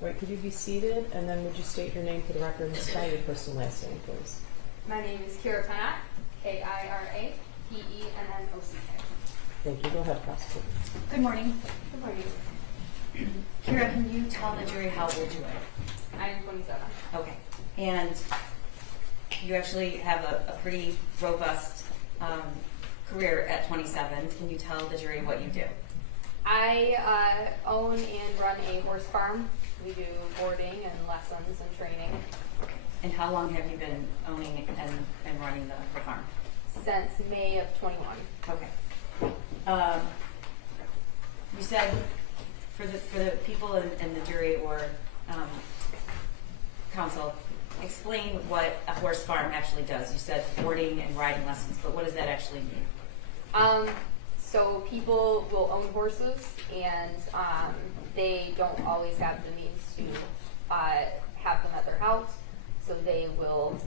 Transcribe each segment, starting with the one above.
All right, could you be seated, and then would you state your name for the record and spell your first and last name, please? My name is Pennock, Kirapennock. Thank you. Go ahead, prosecutor. Good morning. Good morning. Kira, can you tell the jury how old you are? I am 27. Okay. And you actually have a pretty robust career at 27. Can you tell the jury what you do? I own and run a horse farm. We do boarding and lessons and training And how long have you been owning and running the farm? since May of 21. Okay. You said for the people in the jury or counsel, explain what a horse farm actually does. You said boarding and riding lessons, but what does that actually mean? So people will own horses, and they don't always have the means to have them at their house, so they will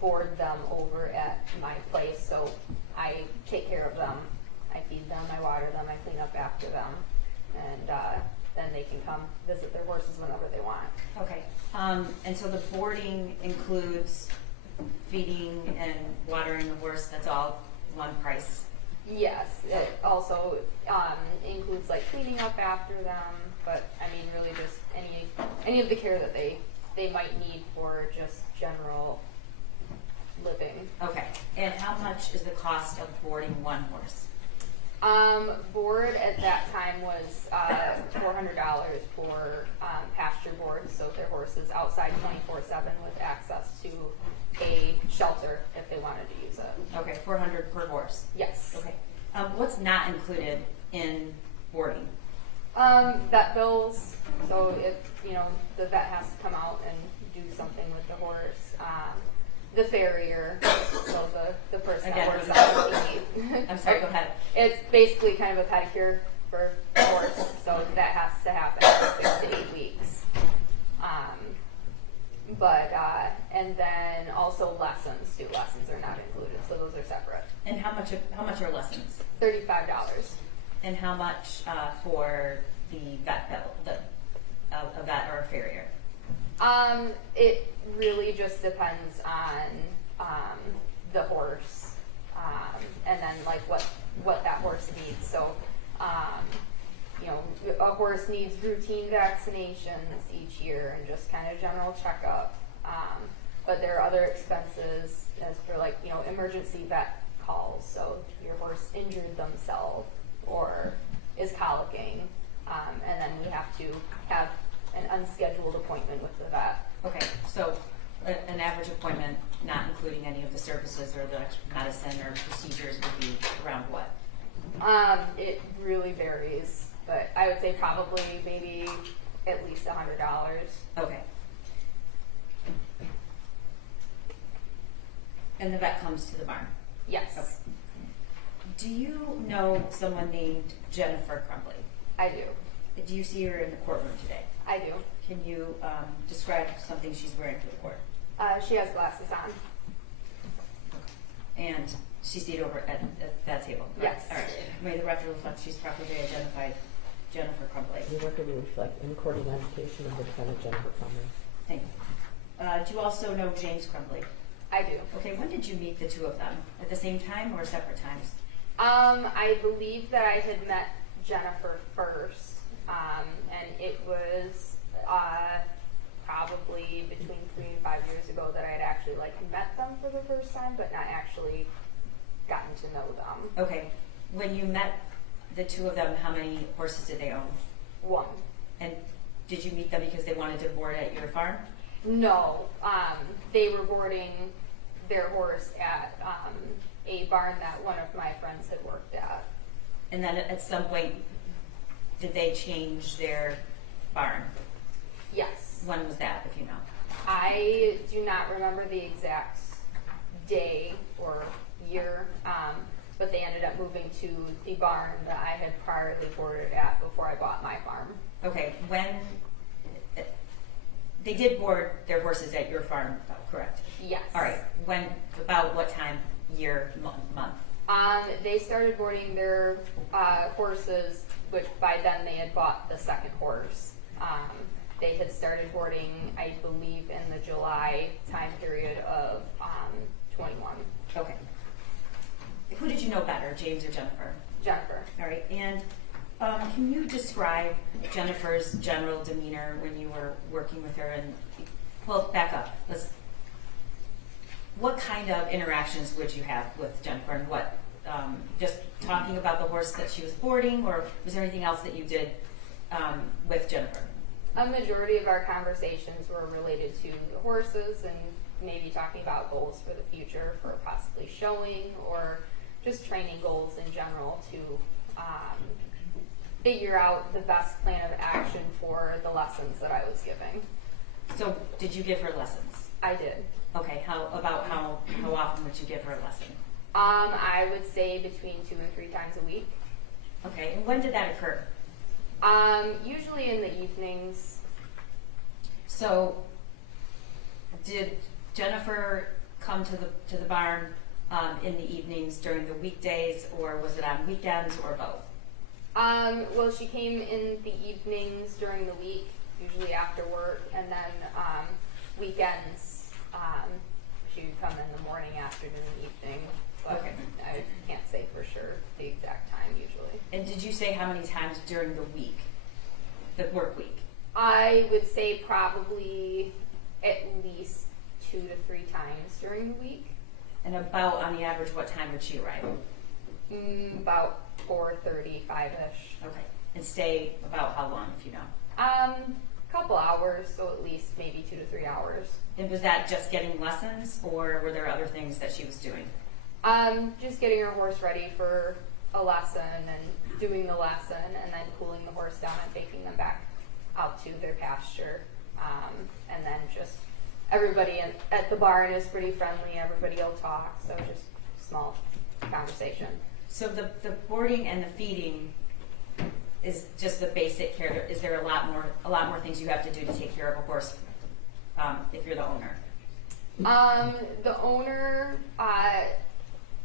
board them over at my place. So I take care of them, I feed them, I water them, I clean up after them, and then they can come visit their horses whenever they want. Okay. And so the boarding includes feeding and watering the horse. That's all one price. Yes, it also includes like cleaning up after them, but I mean really just any of the care that they might need for just general living. Okay. And how much is the cost of boarding one horse? Board at that time was $400 for pasture board, so if their horse is outside 24/7 with access to a shelter if they wanted to use it. Okay, $400 per horse. Yes. Okay. What's not included in boarding? Vet bills. So if the vet has to come out and do something with the horse. The farrier, so the person Again, that works on the feet. I'm sorry, go ahead. It's basically kind of a pedicure for the horse, so that has to happen every 6 to 8 weeks. And then also lessons. Student lessons are not included, so those are separate. And how much are lessons? $35. And how much for the vet bill, a vet or a farrier? It really just depends on the horse, and then like what that horse needs. So, a horse needs routine vaccinations each year and just kind of general checkup. But there are other expenses as for like emergency vet calls. So your horse injured themselves or is colicking, and then we have to have an unscheduled appointment with the vet. Okay, so an average appointment, not including any of the services or the medicine or procedures, would be around what? It really varies, but I would say probably maybe at least $100. Okay. And the vet comes to the barn? Yes. Okay. Do you know someone named Jennifer Crumbley? I do. Do you see her in the courtroom today? I do. Can you describe something she's wearing for the court? She has glasses on. And she's seated over at that table? Right? Yes. All right. May the record reflect she's properly identified Jennifer Crumbley. The record will reflect in-court identification of the defendant, Jennifer Crumbley. Thank you. Do you also know James Crumbley? I do. Okay, when did you meet the two of them? At the same time or separate times? I believe that I had met Jennifer first, and it was probably between 3 and 5 years ago that I had actually met them for the first time, but not actually gotten to know them. Okay, when you met the two of them, how many horses did they own? One. And did you meet them because they wanted to board at your farm? No, they were boarding their horse at a barn that one of my friends had worked at. And then at some point, did they change their barn? Yes. When was that, if you know? I do not remember the exact day or year, but they ended up moving to the barn that I had priorly boarded at before I bought my farm. Okay, when they did board their horses at your farm, correct? Yes. All right. When? About what time? Year? Month? They started boarding their horses, which by then they had bought the second horse. They had started started boarding, I believe, in the July time period of 21. Okay. Who did you know better, James or Jennifer? Jennifer. All right, and can you describe Jennifer's general demeanor when you were working with her? And well, back up. What kind of interactions would you have with Jennifer, and what? Just talking about the horse that she was boarding, or was there anything else that you did with Jennifer? A majority of our conversations were related to the horses and maybe talking about goals for the future, for possibly showing, or just training goals in general to figure out the best plan of action for the lessons that I was giving. So, did you give her lessons? I did. Okay. How often would you give her a lesson? I would say between 2 and 3 times a week. Okay. And when did that occur? Usually in the evenings. So, did Jennifer come to the barn in the evenings during the weekdays, or was it on weekends, or both? Well, she came in the evenings during the week, usually after work, and then weekends she would come in the morning, afternoon, evening. But Okay. I can't say for sure the exact time usually. And did you say how many times during the week, the work week? I would say probably at least 2 to 3 times during the week. And about, on the average, what time would she arrive? About 4:35-ish. Okay. And stay about how long, if you know? Couple hours, so at least maybe 2 to 3 hours. And was that just getting lessons, or were there other things that she was doing? Just getting her horse ready for a lesson and doing the lesson, and then cooling the horse down and taking them back out to their pasture. And then just everybody at the barn is pretty friendly. Everybody will talk, so just small conversation. So the boarding and the feeding is just the basic care. Is there a lot more things you have to do to take care of a horse if you're the owner? The owner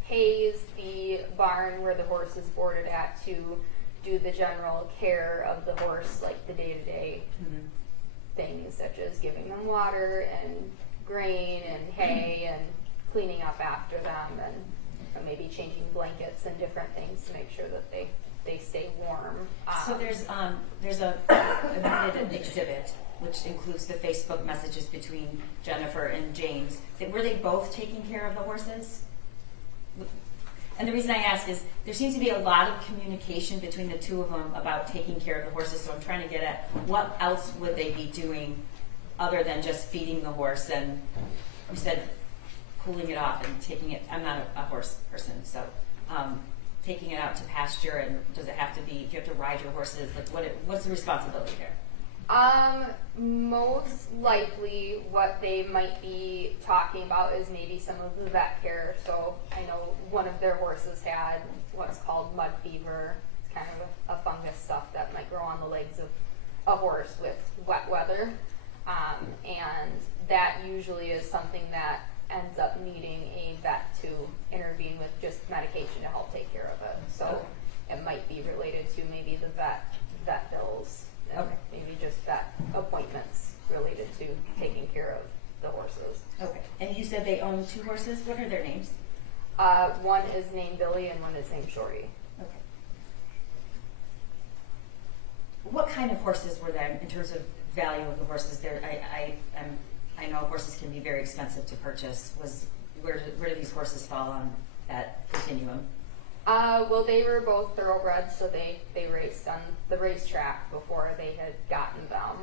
pays the barn where the horse is boarded at to do the general care of the horse, like the day-to-day things such as giving them water and grain and hay and cleaning up after them, and maybe changing blankets and different things to make sure that they stay warm. So there's a limited exhibit which includes the Facebook messages between Jennifer and James. Were they both taking care of the horses? And the reason I ask is there seems to be a lot of communication between the two of them about taking care of the horses, so I'm trying to get at what else would they be doing other than just feeding the horse and, you said, cooling it off and taking it. I'm not a horse person, so taking it out to pasture, and does it have to be, do you have to ride your horses? Like what's the responsibility there? Most likely what they might be talking about is maybe some of the vet care. So I know one of their horses had what's called mud fever. It's kind of a fungus stuff that might grow on the legs of a horse with wet weather. And that usually is something that ends up needing a vet to intervene with just medication to help take care of it. So it might be related to maybe the vet bills. And maybe just vet appointments related to taking care of the horses. Okay. And you said they own 2 horses. What are their names? One is named Billy and one is named Shorty. Okay. What kind of horses were there in terms of value of the horses? There, I know horses can be very expensive to purchase. Where do these horses fall on that continuum? Well, they were both thoroughbreds, so they raced on the racetrack before they had gotten them.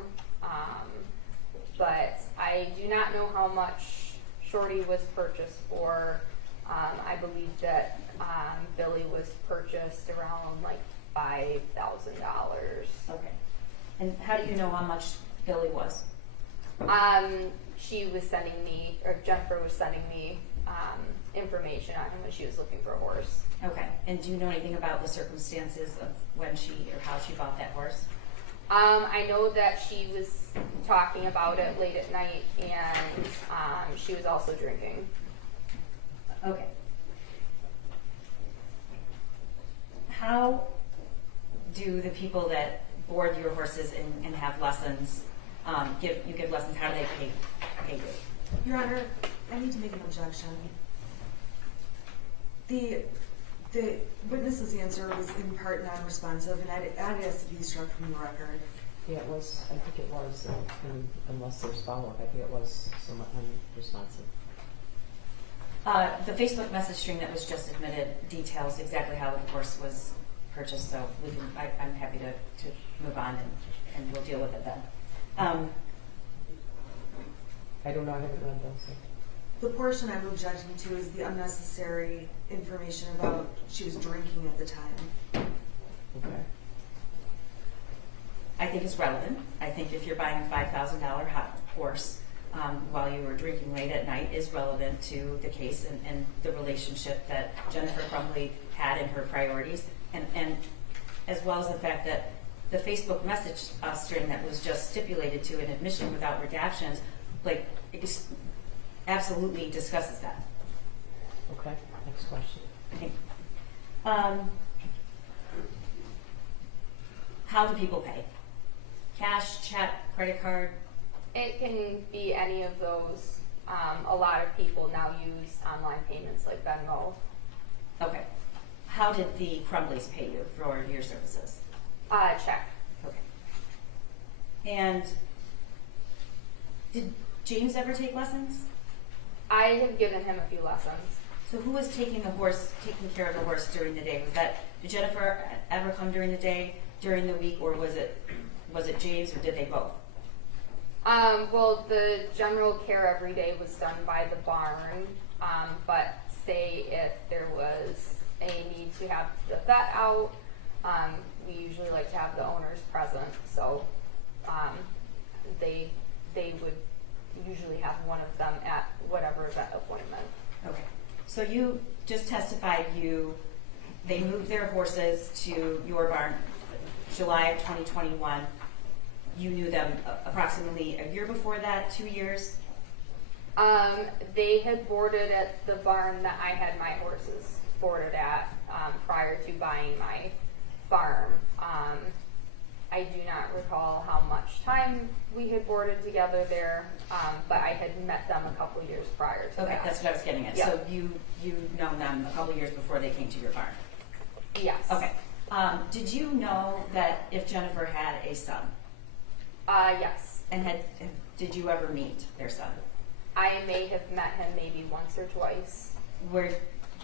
But I do not know how much Shorty was purchased for. I believe that Billy was purchased around like $5,000. Okay. And how do you know how much Billy was? She was sending me, or Jennifer was sending me information on him when she was looking for a horse. Okay. And do you know anything about the circumstances of when she or how she bought that horse? I know that she was talking about it late at night, and she was also drinking. Okay. How do the people that board your horses and have lessons you give lessons, how do they pay you? Your Honor, I need to make an objection. The witness's answer was in part non-responsive, and it has to be struck from the record. Yeah, it was, I think it was, unless there's follow-up, I think it was somewhat unresponsive. The Facebook message string that was just admitted details exactly how the horse was purchased, so I'm happy to move on and we'll deal with it then. I don't know, I haven't read those. So. The portion I'm objecting to is the unnecessary information about she was drinking at the time. Okay. I think it's relevant. I think if you're buying a $5,000 horse while you were drinking late at night is relevant to the case and the relationship that Jennifer Crumbley had in her priorities, and as well as the fact that the Facebook message string that was just stipulated to an admission without redactions, like, it absolutely discusses that. Okay, next question. Okay. How do people pay? Cash, check, credit card? It can be any of those. A lot of people now use online payments like Venmo. Okay. How did the Crumbleys pay you for your services? Check. Okay. And did James ever take lessons? I have given him a few lessons. So who was taking care of the horse during the day? Did Jennifer ever come during the day, during the week, or was it James, or did they both? Well, the general care every day was done by the barn, but say if there was a need to have the vet out, we usually like to have the owners present, so they would usually have one of them at whatever vet appointment. Okay. So you just testified they moved their horses to your barn July of 2021. You knew them approximately a year before that, 2 years? They had boarded at the barn that I had my horses boarded at prior to buying my farm. I do not recall how much time we had boarded together there, but I had met them a couple years prior to that. Okay, that's what I was getting at. Yeah. So you've known them a couple years before they came to your barn? Yes. Okay. Did you know that if Jennifer had a son? Yes. And did you ever meet their son? I may have met him maybe once or twice. Where,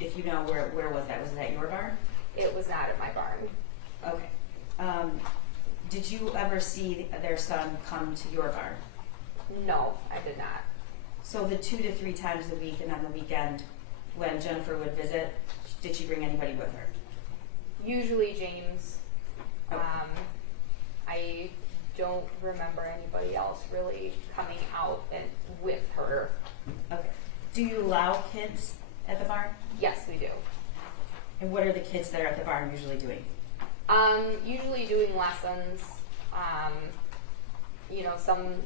if you know, where was that? Was it at your barn? It was not at my barn. Okay. Did you ever see their son come to your barn? No, I did not. So the 2 to 3 times a week and on the weekend when Jennifer would visit, did she bring anybody with her? Usually James. Okay. I don't remember anybody else really coming out and with her. Okay. Do you allow kids at the barn? Yes, we do. And what are the kids that are at the barn usually doing? Usually doing lessons.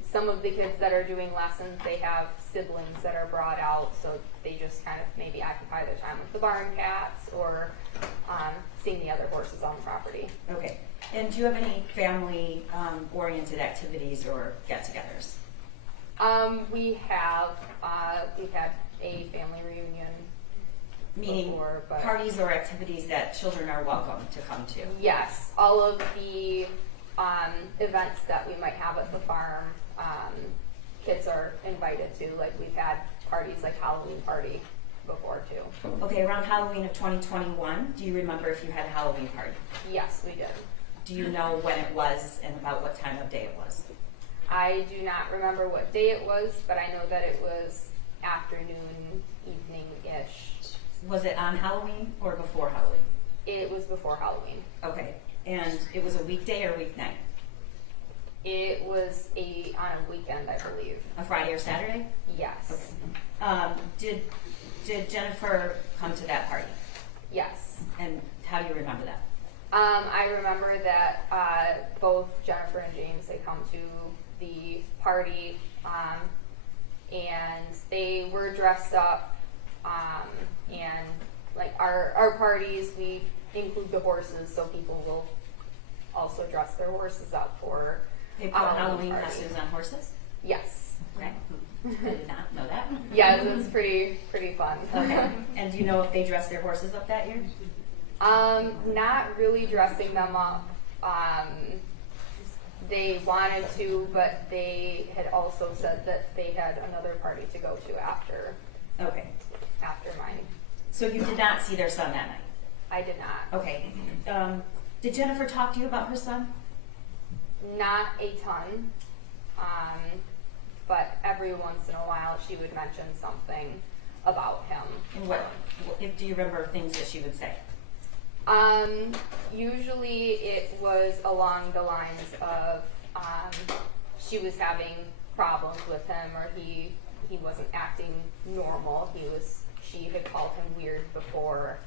Some of the kids that are doing lessons, they have siblings that are brought out, so they just kind of maybe occupy their time with the barn cats or seeing the other horses on the property. Okay. And do you have any family oriented activities or get-togethers? We have. We've had a family reunion. Meaning before, but parties or activities that children are welcome to come to? yes, all of the events that we might have at the farm, kids are invited to. Like we've had parties like Halloween party before too. Okay, around Halloween of 2021, do you remember if you had a Halloween party? Yes, we did. Do you know when it was and about what time of day it was? I do not remember what day it was, but I know that it was afternoon, evening-ish. Was it on Halloween or before Halloween? It was before Halloween. Okay, and it was a weekday or weeknight? It was on a weekend, I believe. A Friday or Saturday? Yes. Okay. Did Jennifer come to that party? Yes. And how do you remember that? I remember that both Jennifer and James, they come to the party, and they were dressed up, and like our parties, we include the horses, so people will also dress their horses up for They put Halloween Halloween party. costumes on horses? Yes. Okay. I did not know that. Yeah, it was pretty fun. Okay. And do you know if they dressed their horses up that year? Not really dressing them up. They wanted to, but they had also said that they had another party to go to after Okay. mine. So you did not see their son that night? I did not. Okay. Did Jennifer talk to you about her son? Not a ton, but every once in a while she would mention something about him. And do you remember things that she would say? Usually it was along the lines of she was having problems with him, or he wasn't acting normal. She had called him weird before.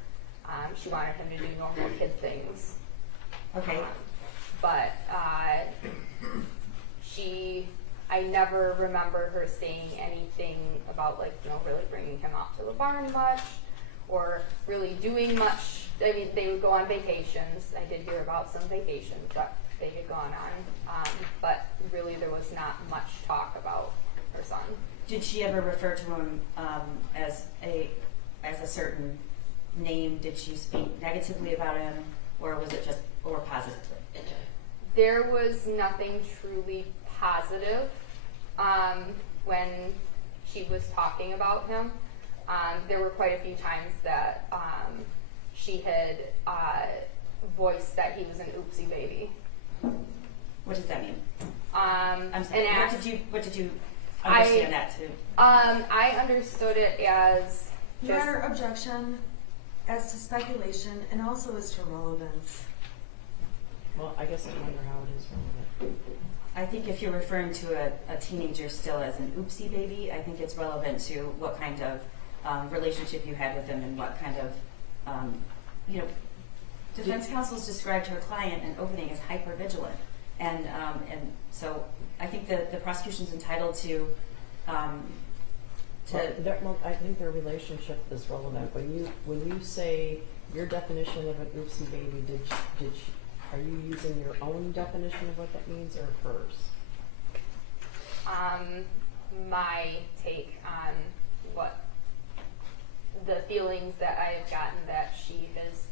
She wanted him to do normal kid things. Okay. But I never remember her saying anything about really bringing him out to the barn much, or really doing much. I mean, they would go on vacations. I did hear about some vacations that they had gone on, but really there was not much talk about her son. Did she ever refer to him as a certain name? Did she speak negatively about him, or was it or positively? There was nothing truly positive when she was talking about him. There were quite a few times that she had voiced that he was an oopsie baby. What does that mean? I'm sorry. What did you understand that to? I understood it as Your just Honor, objection as to speculation and also as to relevance. Well, I guess I wonder how it is relevant. I think if you're referring to a teenager still as an oopsie baby, I think it's relevant to what kind of relationship you had with them and what kind of, defense counsel's described her client in opening as hypervigilant. And so I think the prosecution's entitled to I think their relationship is relevant. When you say your definition of an oopsie baby, are you using your own definition of what that means, or hers? my take on what the feelings that I have gotten that she has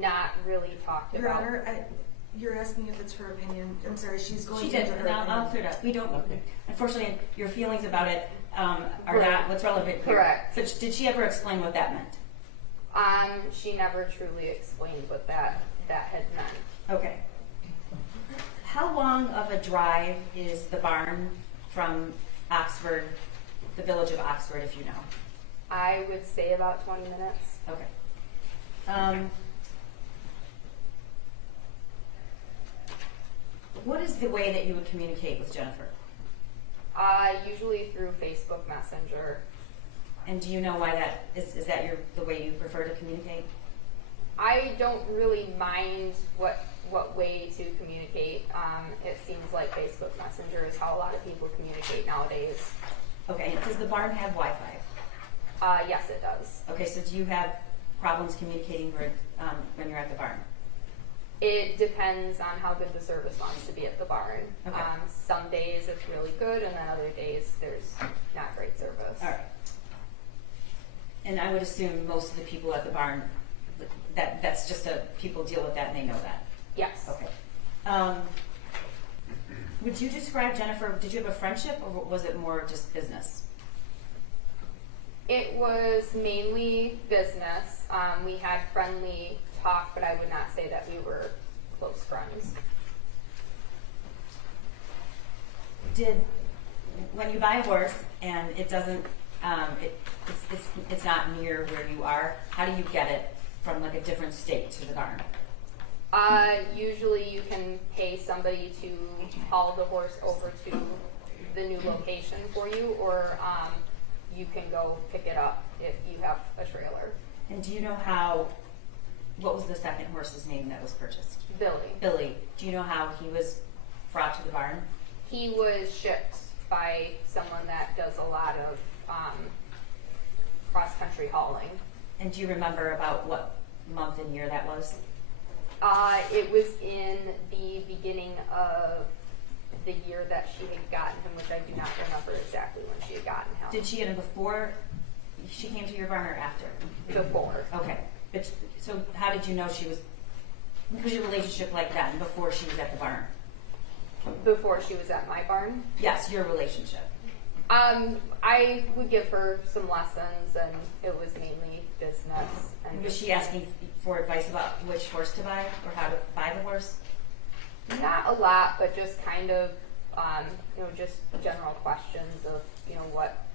not really talked Your about. Honor, you're asking if it's her opinion. I'm sorry, she's going She into did, her and I'll opinion. clear it up. We don't, Okay. unfortunately, your feelings about it are Right. not what's relevant here. Correct. But did she ever explain what that meant? She never truly explained what that had meant. Okay. How long of a drive is the barn from Oxford, the village of Oxford, if you know? I would say about 20 minutes. Okay. What is the way that you would communicate with Jennifer? Usually through Facebook Messenger. And do you know why that is? Is that the way you prefer to communicate? I don't really mind what way to communicate. It seems like Facebook Messenger is how a lot of people communicate nowadays. Okay. Does the barn have Wi-Fi? Yes, it does. Okay. So do you have problems communicating when you're at the barn? It depends on how good the service wants to be at the barn. Okay. Some days it's really good, and then other days there's not great service. All right. And I would assume most of the people at the barn, that's just people deal with that and they know that. Yes. Okay. Would you describe Jennifer, did you have a friendship or was it more just business? It was mainly business. We had friendly talk, but I would not say that we were close friends. When you buy a horse and it doesn't, it's not near where you are, how do you get it from like a different state to the barn? Usually you can pay somebody to haul the horse over to the new location for you, or you can go pick it up if you have a trailer. And do you know what was the second horse's name that was purchased? Billy. Billy. Do you know how he was brought to the barn? He was shipped by someone that does a lot of cross-country hauling. And do you remember about what month and year that was? It was in the beginning of the year that she had gotten him, which I do not remember exactly when she had gotten him. Did she get him before she came to your barn or after? Before. Okay, but so how did you know she was? What was your relationship like then, before she was at the barn? Before she was at my barn. Yes, your relationship. I would give her some lessons, and it was mainly business. And Was she asking for advice about which horse to buy or how to buy the horse? not a lot, but just kind of, just general questions of,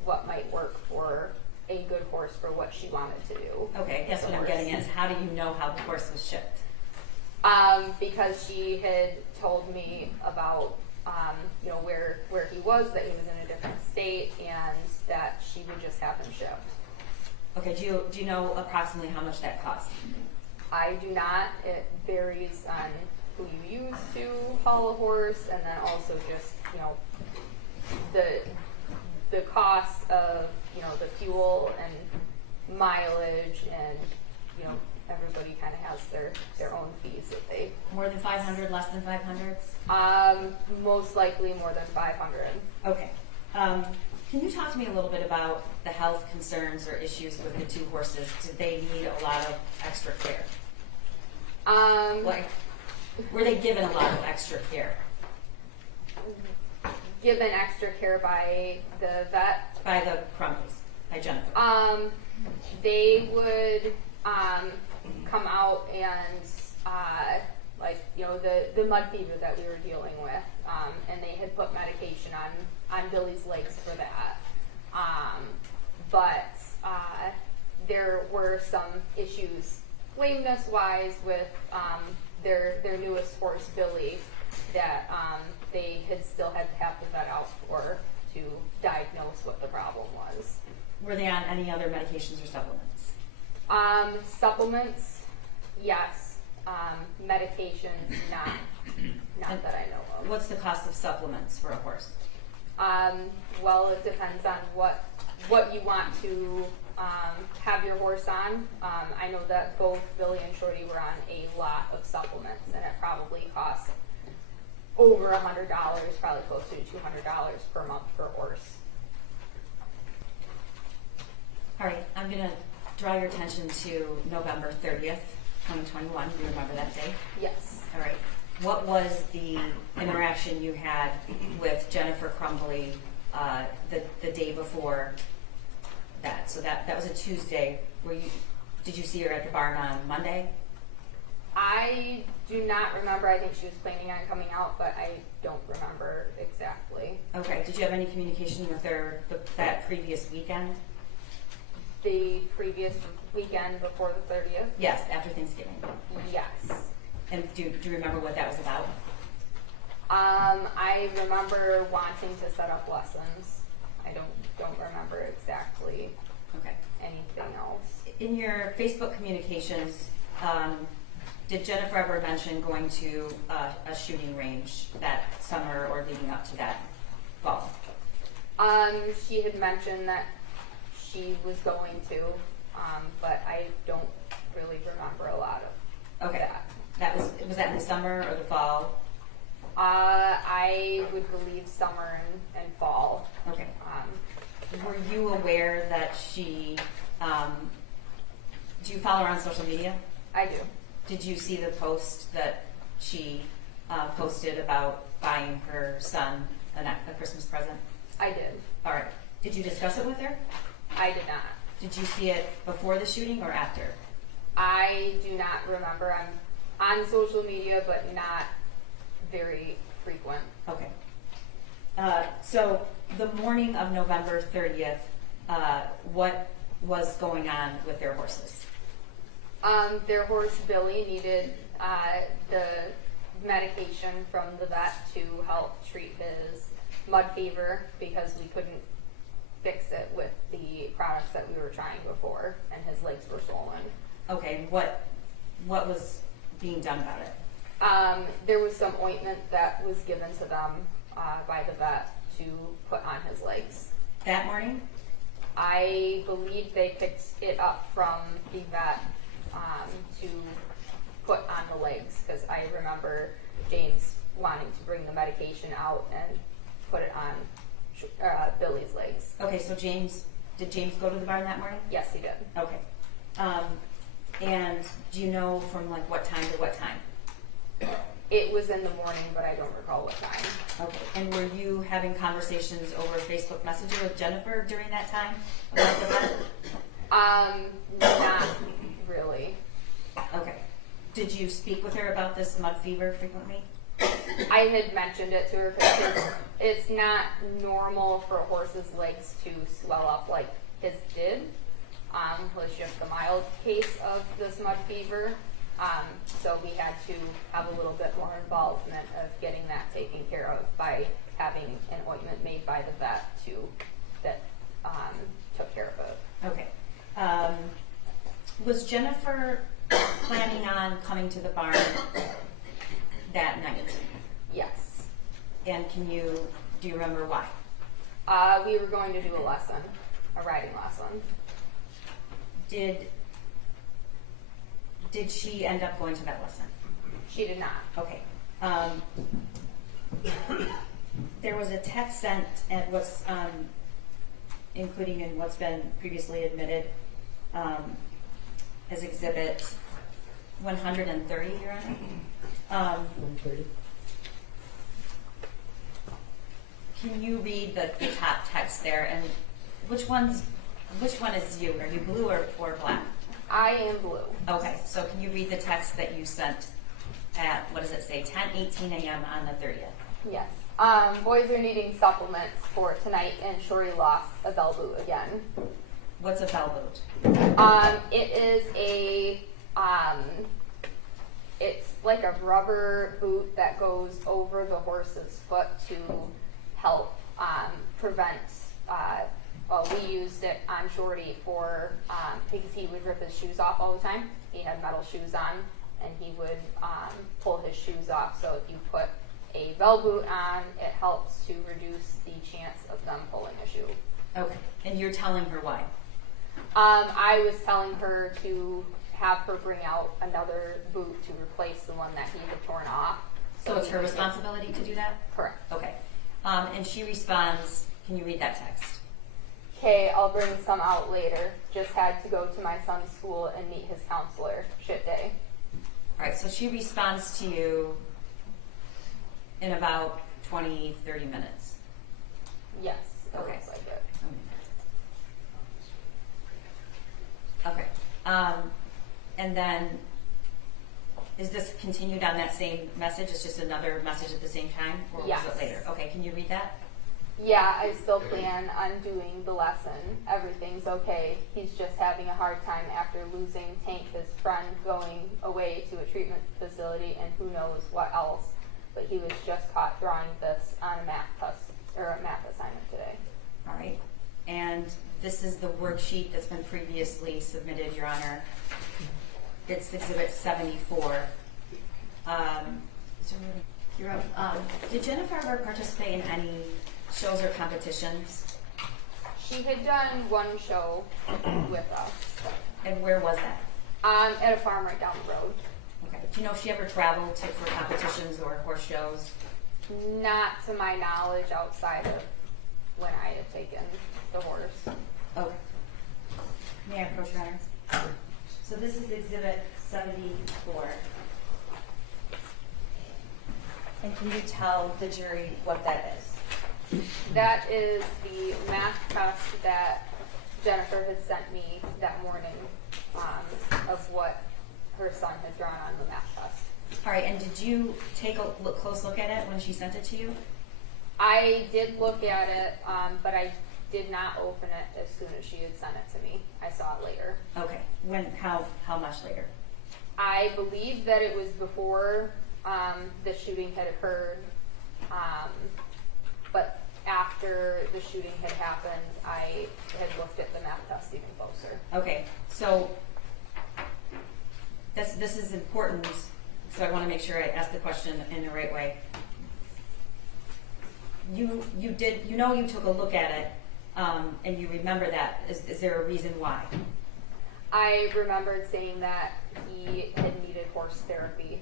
what might work for a good horse for what she wanted to do. Okay, that's what I'm getting at, is how do you know how the horse was shipped? Because she had told me about, where he was, that he was in a different state, and that she would just have him shipped. Okay, do you know approximately how much that costs? I do not. It varies on who you use to haul a horse, and then also just, the cost of, the fuel and mileage, and, everybody kind of has their own fees that they. More than 500, less than 500? Most likely more than 500. Okay. Can you talk to me a little bit about the health concerns or issues with the two horses? Did they need a lot of extra care? Were they given a lot of extra care? Given extra care by the vet. By the Crumbleys, by Jennifer. They would come out and the mud fever that we were dealing with, and they had put medication on Billy's legs for that. But there were some issues lameness wise with their newest horse, Billy, that they had still had to have the vet out for to diagnose what the problem was. Were they on any other medications or supplements? Supplements, yes. Medications, not that I know of. What's the cost of supplements for a horse? Well, it depends on what you want to have your horse on. I know that both Billy and Shorty were on a lot of supplements, and it probably cost over $100, probably close to $200 per month per horse. All right, I'm going to draw your attention to November 30th, 2021. Do you remember that day? Yes. All right. What was the interaction you had with Jennifer Crumbley the day before that? So that was a Tuesday. Did you see her at the barn on Monday? I do not remember. I think she was planning on coming out, but I don't remember exactly. Okay. Did you have any communication with her that previous weekend? The previous weekend before the 30th? Yes, after Thanksgiving. Yes. And do you remember what that was about? I remember wanting to set up lessons. I don't remember exactly Okay. anything else. In your Facebook communications, did Jennifer ever mention going to a shooting range that summer or leading up to that fall? She had mentioned that she was going to, but I don't really remember a lot of Okay. that. Was that in the summer or the fall? I would believe summer and fall. Okay. Were you aware that she, do you follow her on social media? I do. Did you see the post that she posted about buying her son a Christmas present? I did. All right. Did you discuss it with her? I did not. Did you see it before the shooting or after? I do not remember. I'm on social media, but not very frequent. Okay. So the morning of November 30th, what was going on with their horses? Their horse Billy needed the medication from the vet to help treat his mud fever because we couldn't fix it with the products that we were trying before, and his legs were swollen. Okay, what was being done about it? There was some ointment that was given to them by the vet to put on his legs. That morning? I believe they picked it up from the vet to put on the legs, because I remember James wanting to bring the medication out and put it on Billy's legs. Okay, so did James go to the barn that morning? Yes, he did. Okay. And do you know from like what time to what time? It was in the morning, but I don't recall what time. Okay. And were you having conversations over Facebook Messenger with Jennifer during that time about the vet? Not really. Okay. Did you speak with her about this mud fever frequently? I had mentioned it to her because it's not normal for a horse's legs to swell up like his did. Was just a mild case of this mud fever. So we had to have a little bit more involvement of getting that taken care of by having an ointment made by the vet that took care of it. Okay. Was Jennifer planning on coming to the barn that night? Yes. And do you remember why? We were going to do a riding lesson. Did she end up going to that lesson? She did not. Okay. There was a text sent and was including in what's been previously admitted as exhibit 130, Your Honor. 130. Can you read the top text there, and which one is you? Are you blue or black? I am blue. Okay, so can you read the text that you sent at, what does it say, 10:18 a.m. on the 30th? Yes. Boys are needing supplements for tonight, and Shori lost a bell boot again. What's a bell boot? It is it's like a rubber boot that goes over the horse's foot to help prevent. We used it on Shorty for because he would rip his shoes off all the time. He had metal shoes on, and he would pull his shoes off. So if you put a bell boot on, it helps to reduce the chance of them pulling a shoe. Okay, and you're telling her why? I was telling her to have her bring out another boot to replace the one that he had torn off. So it's her responsibility to do that? Correct. Okay. And she responds, can you read that text? Okay, I'll bring some out later. Just had to go to my son's school and meet his counselor. Shit day. All right, so she responds to you in about 20, 30 minutes. Yes, it Okay. looks like it. Okay. And then, is this continued on that same message? It's just another message at the same time? Or Yes. was it later? Okay, can you read that? Yeah, I still plan on doing the lesson. Everything's okay. He's just having a hard time after losing Tank, his friend, going away to a treatment facility and who knows what else. But he was just caught drawing this on a math test or a math assignment today. All right. And this is the worksheet that's been previously submitted, Your Honor. It's Exhibit 74. Did Jennifer ever participate in any shows or competitions? She had done one show with us And where was that? at a farm right down the road. Okay. Do you know if she ever traveled for competitions or horse shows? Not to my knowledge outside of when I had taken the horse. Okay. May I approach, Your Honor? So this is Exhibit 74. And can you tell the jury what that is? That is the math test that Jennifer had sent me that morning of what her son had drawn on the math test. All right, and did you take a close look at it when she sent it to you? I did look at it, but I did not open it as soon as she had sent it to me. I saw it later. Okay. How much later? I believe that it was before the shooting had occurred, but after the shooting had happened, I had looked at the math test even closer. Okay, so this is important, so I want to make sure I ask the question in the right way. You took a look at it, and you remember that. Is there a reason why? I remembered saying that he had needed horse therapy.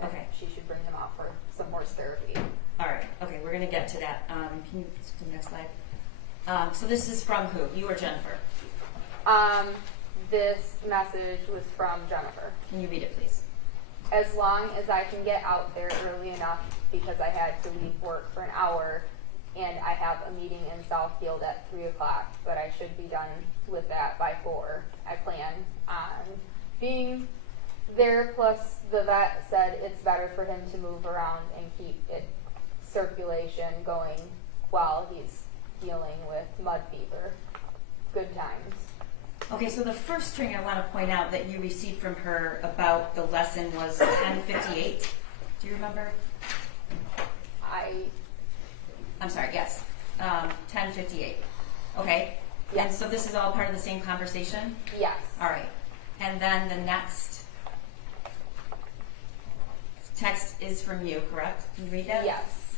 And Okay. she should bring him out for some horse therapy. All right, okay, we're gonna get to that. Can you do the next slide? So this is from who? You or Jennifer? This message was from Jennifer. Can you read it, please? As long as I can get out there early enough because I had to leave work for an hour and I have a meeting in Southfield at 3 o'clock, but I should be done with that by 4. I plan on being there, plus the vet said it's better for him to move around and keep it circulation going while he's dealing with mud fever. Good times. Okay, so the first string I want to point out that you received from her about the lesson was 10:58. Do you remember? I'm sorry, yes. 10:58. Okay. Yes. And so this is all part of the same conversation? Yes. All right. And then the next text is from you, correct? Can you read that? Yes.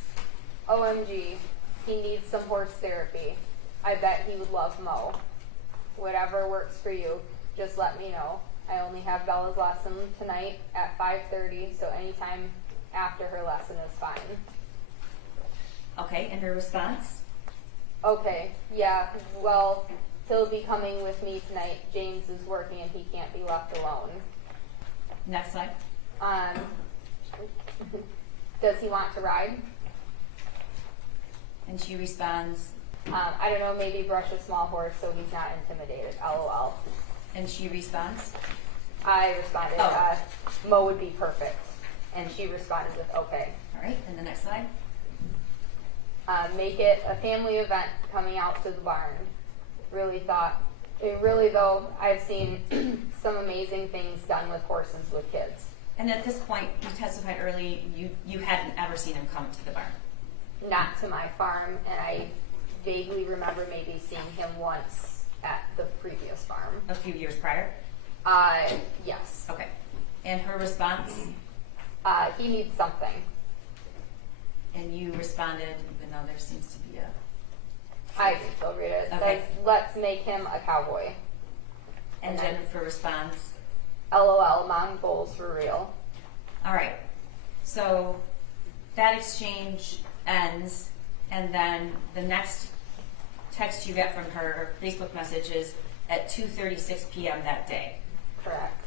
OMG, he needs some horse therapy. I bet he would love Mo. Whatever works for you, just let me know. I only have Bella's lesson tonight at 5:30, so anytime after her lesson is fine. Okay, and her response? Okay, yeah, well, he'll be coming with me tonight. James is working and he can't be left alone. Next slide. Does he want to ride? And she responds, I don't know, maybe brush a small horse so he's not intimidated. LOL. and she responds, I responded, Oh. Mo would be perfect. And she responded with, okay. all right, and the next slide. Make it a family event coming out to the barn. Really though, I've seen some amazing things done with horses with kids. And at this point, you testified early, you hadn't ever seen him come to the barn. Not to my farm, and I vaguely remember maybe seeing him once at the previous farm. A few years prior? Yes. Okay. And her response? He needs something. And you responded, even though there seems to be a... I can still read it. It Okay. says, let's make him a cowboy. And Jennifer responds, LOL, mom goals for real. all right. So that exchange ends, and then the next text you get from her, Facebook message, is at 2:36 p.m. that day. Correct.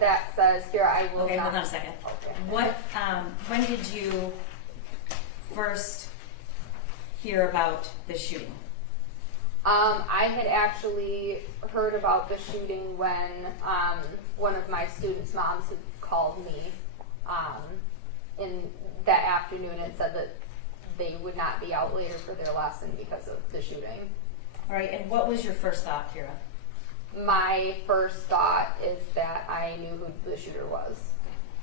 That says, here I will Okay, not. hold on a second. Okay. When did you first hear about the shooting? I had actually heard about the shooting when one of my students' moms had called me in that afternoon and said that they would not be out later for their lesson because of the shooting. All right, and what was your first thought, Kira? My first thought is that I knew who the shooter was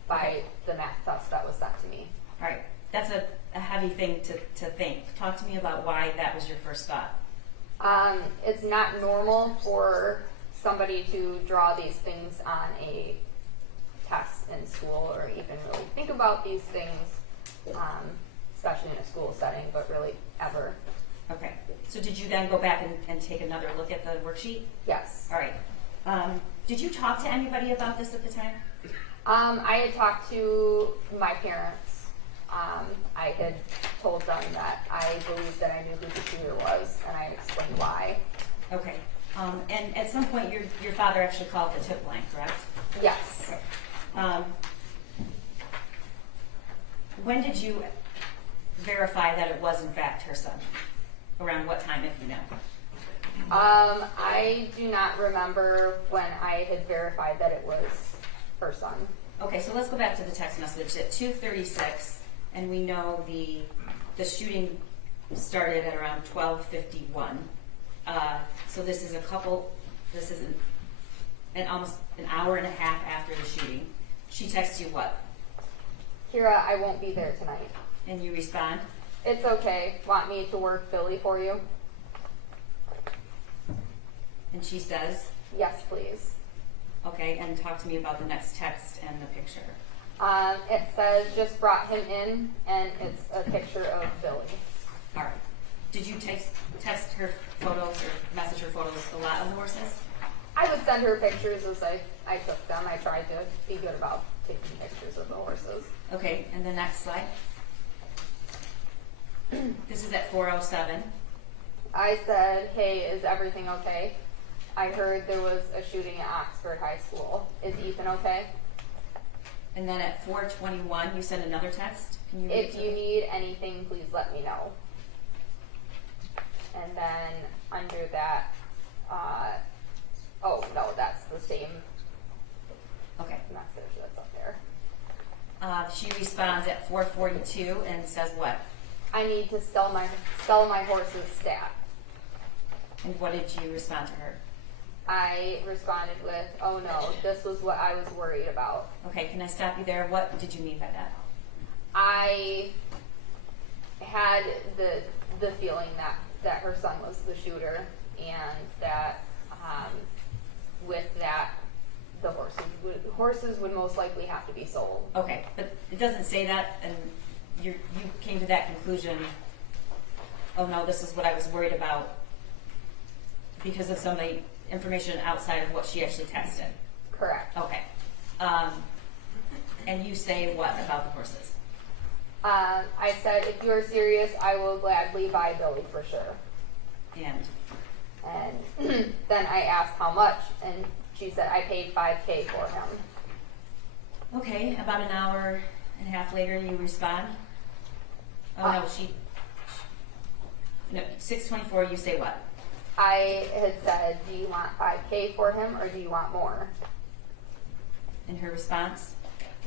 by the math test that was sent to me. All right, that's a heavy thing to think. Talk to me about why that was your first thought. It's not normal for somebody to draw these things on a test in school or even really think about these things, especially in a school setting, but really ever. Okay, so did you then go back and take another look at the worksheet? Yes. All right. Did you talk to anybody about this at the time? I had talked to my parents. I had told them that I believed that I knew who the shooter was, and I explained why. Okay. And at some point, your father actually called the tip line, correct? Yes. When did you verify that it was in fact her son? Around what time, if you know? I do not remember when I had verified that it was her son. Okay, so let's go back to the text message at 2:36, and we know the shooting started at around 12:51. So this is almost an hour and a half after the shooting. She texts you what? Kira, I won't be there tonight. And you respond? It's okay. Want me to work Billy for you? And she says, Yes, please. okay, and talk to me about the next text and the picture. It says just brought him in, and it's a picture of Billy. All right. Did you text her photos or message her photos a lot of the horses? I would send her pictures as I took them. I tried to be good about taking pictures of the horses. Okay, and the next slide. This is at 4:07. I said, hey, is everything okay? I heard there was a shooting at Oxford High School. Is Ethan okay? And then at 4:21, you sent another text. Can you read If to you the- need anything, please let me know. And then under that, oh no, that's the same Okay. message that's up there. She responds at 4:42 and says what? I need to sell my horse's stat. And what did you respond to her? I responded with, oh no, this was what I was worried about. Okay, can I stop you there? What did you mean by that? I had the feeling that her son was the shooter, and that with that, the horses would most likely have to be sold. Okay, but it doesn't say that, and you came to that conclusion, oh no, this is what I was worried about because of some information outside of what she actually texted. Correct. Okay. And you say what about the horses? I said, if you're serious, I will gladly buy Billy for sure. And And then I asked how much, and she said, I paid $5K for him. okay, about an hour and a half later, you respond. Oh no, no, 6:24. You say what? I had said, do you want $5K for him, or do you want more? In her response,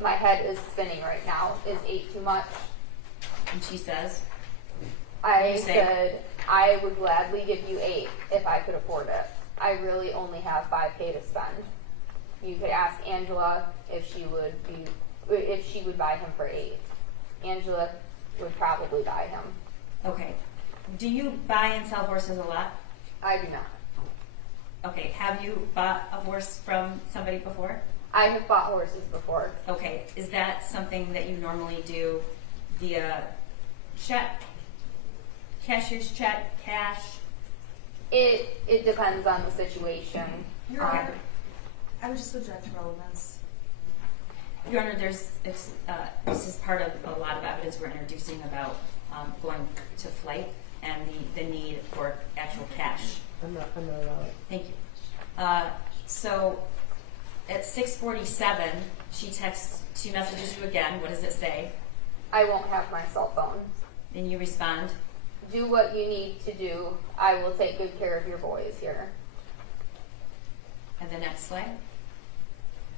My head is spinning right now. Is 8 too much? and she says, I You say- said, I would gladly give you 8 if I could afford it. I really only have $5K to spend. You could ask Angela if she would buy him for 8. Angela would probably buy him. okay. Do you buy and sell horses a lot? I do not. Okay, have you bought a horse from somebody before? I have bought horses before. Okay, is that something that you normally do via check, cashier's check, cash? It depends on the situation. Your Honor, I would just object to relevance. Your Honor, this is part of a lot of evidence we're introducing about going to flight and the need for actual cash. I'm not allowed. Thank you. So at 6:47, she messages you again. What does it say? I won't have my cell phone. Then you respond. Do what you need to do. I will take good care of your boys here. And the next slide.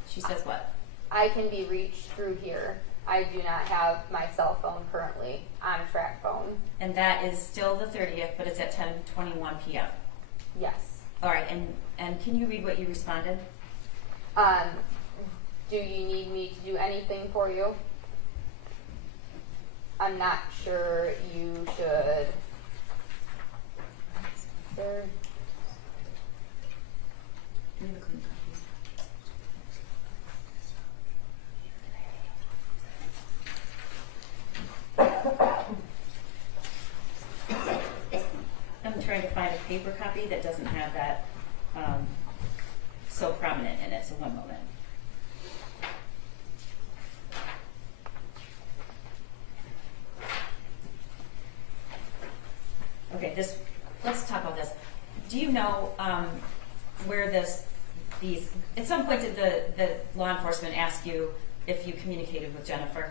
She says what? I can be reached through here. I do not have my cell phone currently on track phone. And that is still the 30th, but it's at 10:21 p.m. Yes. All right, and can you read what you responded? Do you need me to do anything for you? I'm not sure you should. Sir. Can you have a clean copy? I'm trying to find a paper copy that doesn't have that so prominent in it, so one moment. Okay, let's talk about this. Do you know where these, at some point did the law enforcement ask you if you communicated with Jennifer?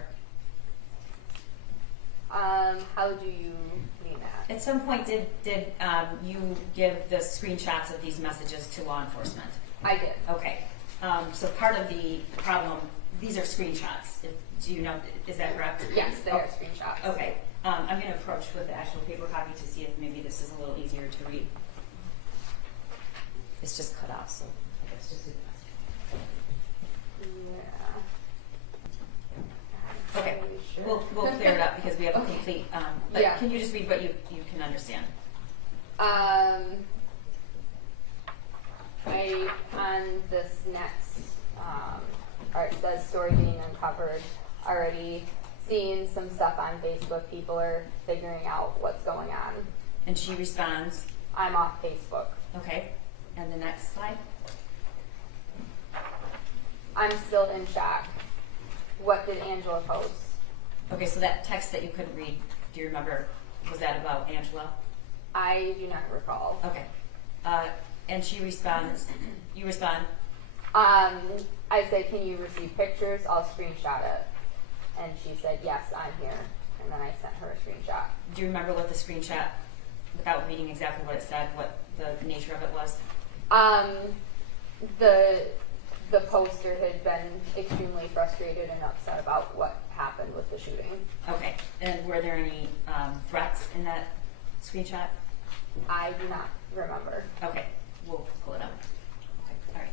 How do you mean that? At some point did you give the screenshots of these messages to law enforcement? I did. Okay, so part of the problem, these are screenshots. Do you know, is that correct? Yes, they are screenshots. Okay, I'm going to approach with the actual paper copy to see if maybe this is a little easier to read. It's just cut off, so I guess just do that. Yeah. Okay, Sure. we'll clear it up because we have a complete, but Yeah. can you just read what you can understand? On this next, it says story being uncovered. Already seeing some stuff on Facebook. People are figuring out what's going on. And she responds, I'm off Facebook. okay, and the next slide. I'm still in shock. What did Angela post? Okay, so that text that you couldn't read, do you remember, was that about Angela? I do not recall. Okay. And she responds, you respond, I said, can you receive pictures? I'll screenshot it. And she said, yes, I'm here. And then I sent her a screenshot. do you remember what the screenshot, without reading exactly what it said, what the nature of it was? The poster had been extremely frustrated and upset about what happened with the shooting. Okay, and were there any threats in that screenshot? I do not remember. Okay, we'll pull it up. Okay,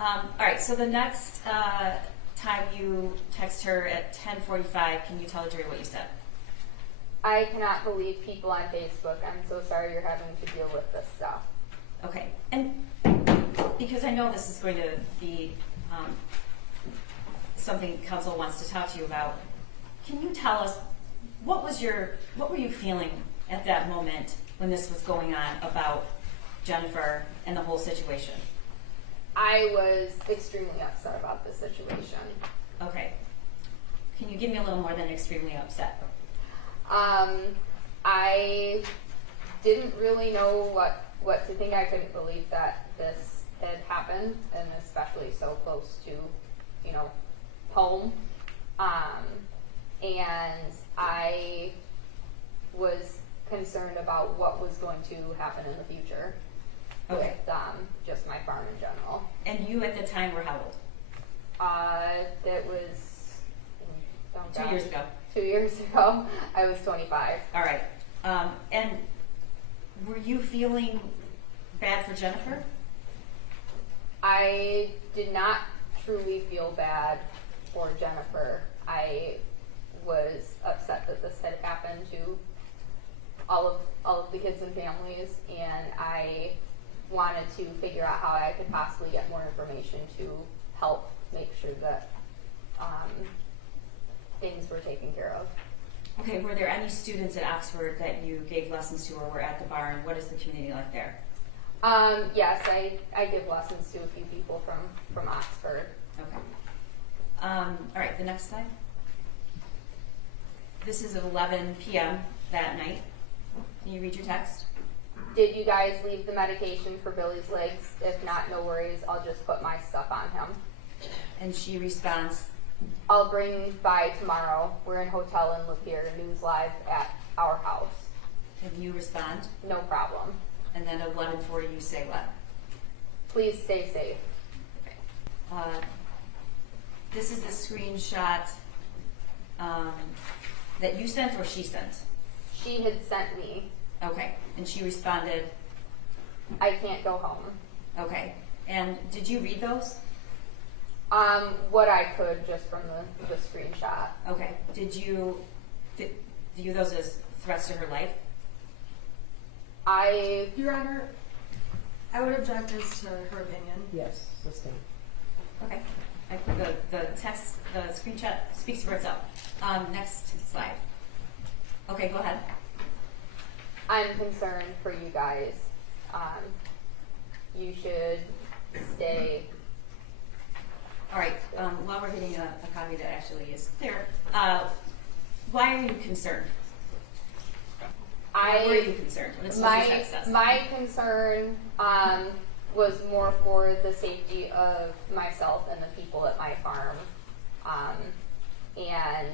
all right, so the next time you text her at 10:45, can you tell the jury what you said? I cannot believe people on Facebook. I'm so sorry you're having to deal with this stuff. Okay, and because I know this is going to be something council wants to talk to you about, can you tell us what were you feeling at that moment when this was going on about Jennifer and the whole situation? I was extremely upset about this situation. Okay, can you give me a little more than extremely upset? I didn't really know what to think. I couldn't believe that this had happened, and especially so close to, home. And I was concerned about what was going to happen in the future Okay. with just my farm in general. And you at the time were how old? It was 2 years ago. 2 years ago. I was 25. All right. And were you feeling bad for Jennifer? I did not truly feel bad for Jennifer. I was upset that this had happened to all of the kids and families, and I wanted to figure out how I could possibly get more information to help make sure that things were taken care of. Okay, were there any students at Oxford that you gave lessons to or were at the barn? What is the community like there? Yes, I give lessons to a few people from Oxford. Okay. All right, the next slide. This is at 11 p.m. that night. Can you read your text? Did you guys leave the medication for Billy's legs? If not, no worries. I'll just put my stuff on him. And she responds, I'll bring by tomorrow. We're in hotel in Lapeer. News live at our house. and you respond. No problem. And then at 11:40 you say what? Please stay safe. This is a screenshot that you sent or she sent? She had sent me. Okay, and she responded, I can't go home. okay. And did you read those? What I could just from the screenshot. Okay. Did you view those as threats to her life? Your Honor, I would object as to her opinion. Yes, sustain. Okay. The text, the screenshot speaks for itself. Next slide. Okay, go ahead. I'm concerned for you guys. You should stay. All right. While we're getting a copy that actually is clear, why are you concerned? Why were you concerned? That's what your text says. My concern was more for the safety of myself and the people at my farm. And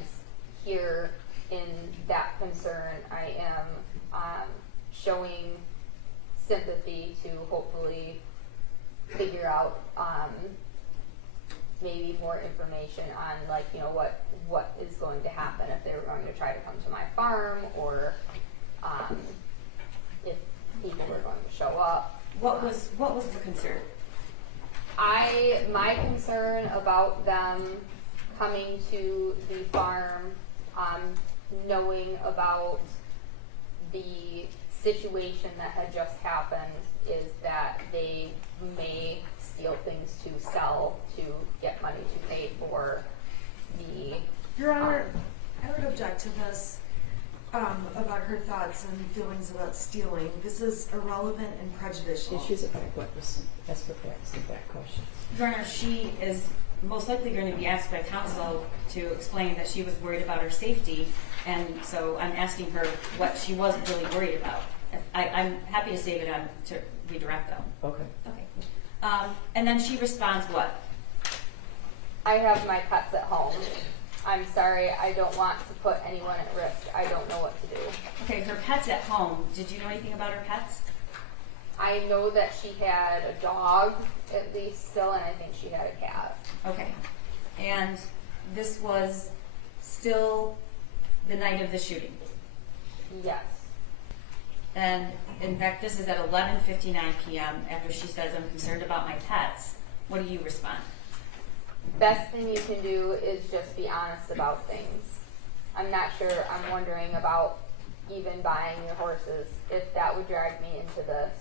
here in that concern, I am showing sympathy to hopefully figure out maybe more information on, like, you know, what is going to happen if they were going to try to come to my farm, or if people were going to show up. What was the concern? My concern about them coming to the farm, knowing about the situation that had just happened, is that they may steal things to sell to get money to pay for the. Your Honor, I would object to this about her thoughts and feelings about stealing. This is irrelevant and prejudicial. She's a fact witness. Ask her facts and fact questions. Your Honor, she is most likely going to be asked by counsel to explain that she was worried about her safety, and so I'm asking her what she was really worried about. I'm happy to save it on to redirect though. Okay. Okay. And then she responds what? I have my pets at home. I'm sorry, I don't want to put anyone at risk. I don't know what to do. Okay, her pet's at home. Did you know anything about her pets? I know that she had a dog, at least still, and I think she had a cat. Okay. And this was still the night of the shooting. Yes. And in fact, this is at 11:59 p.m. after she says, I'm concerned about my pets. What do you respond? Best thing you can do is just be honest about things. I'm not sure, I'm wondering about even buying your horses, if that would drag me into this,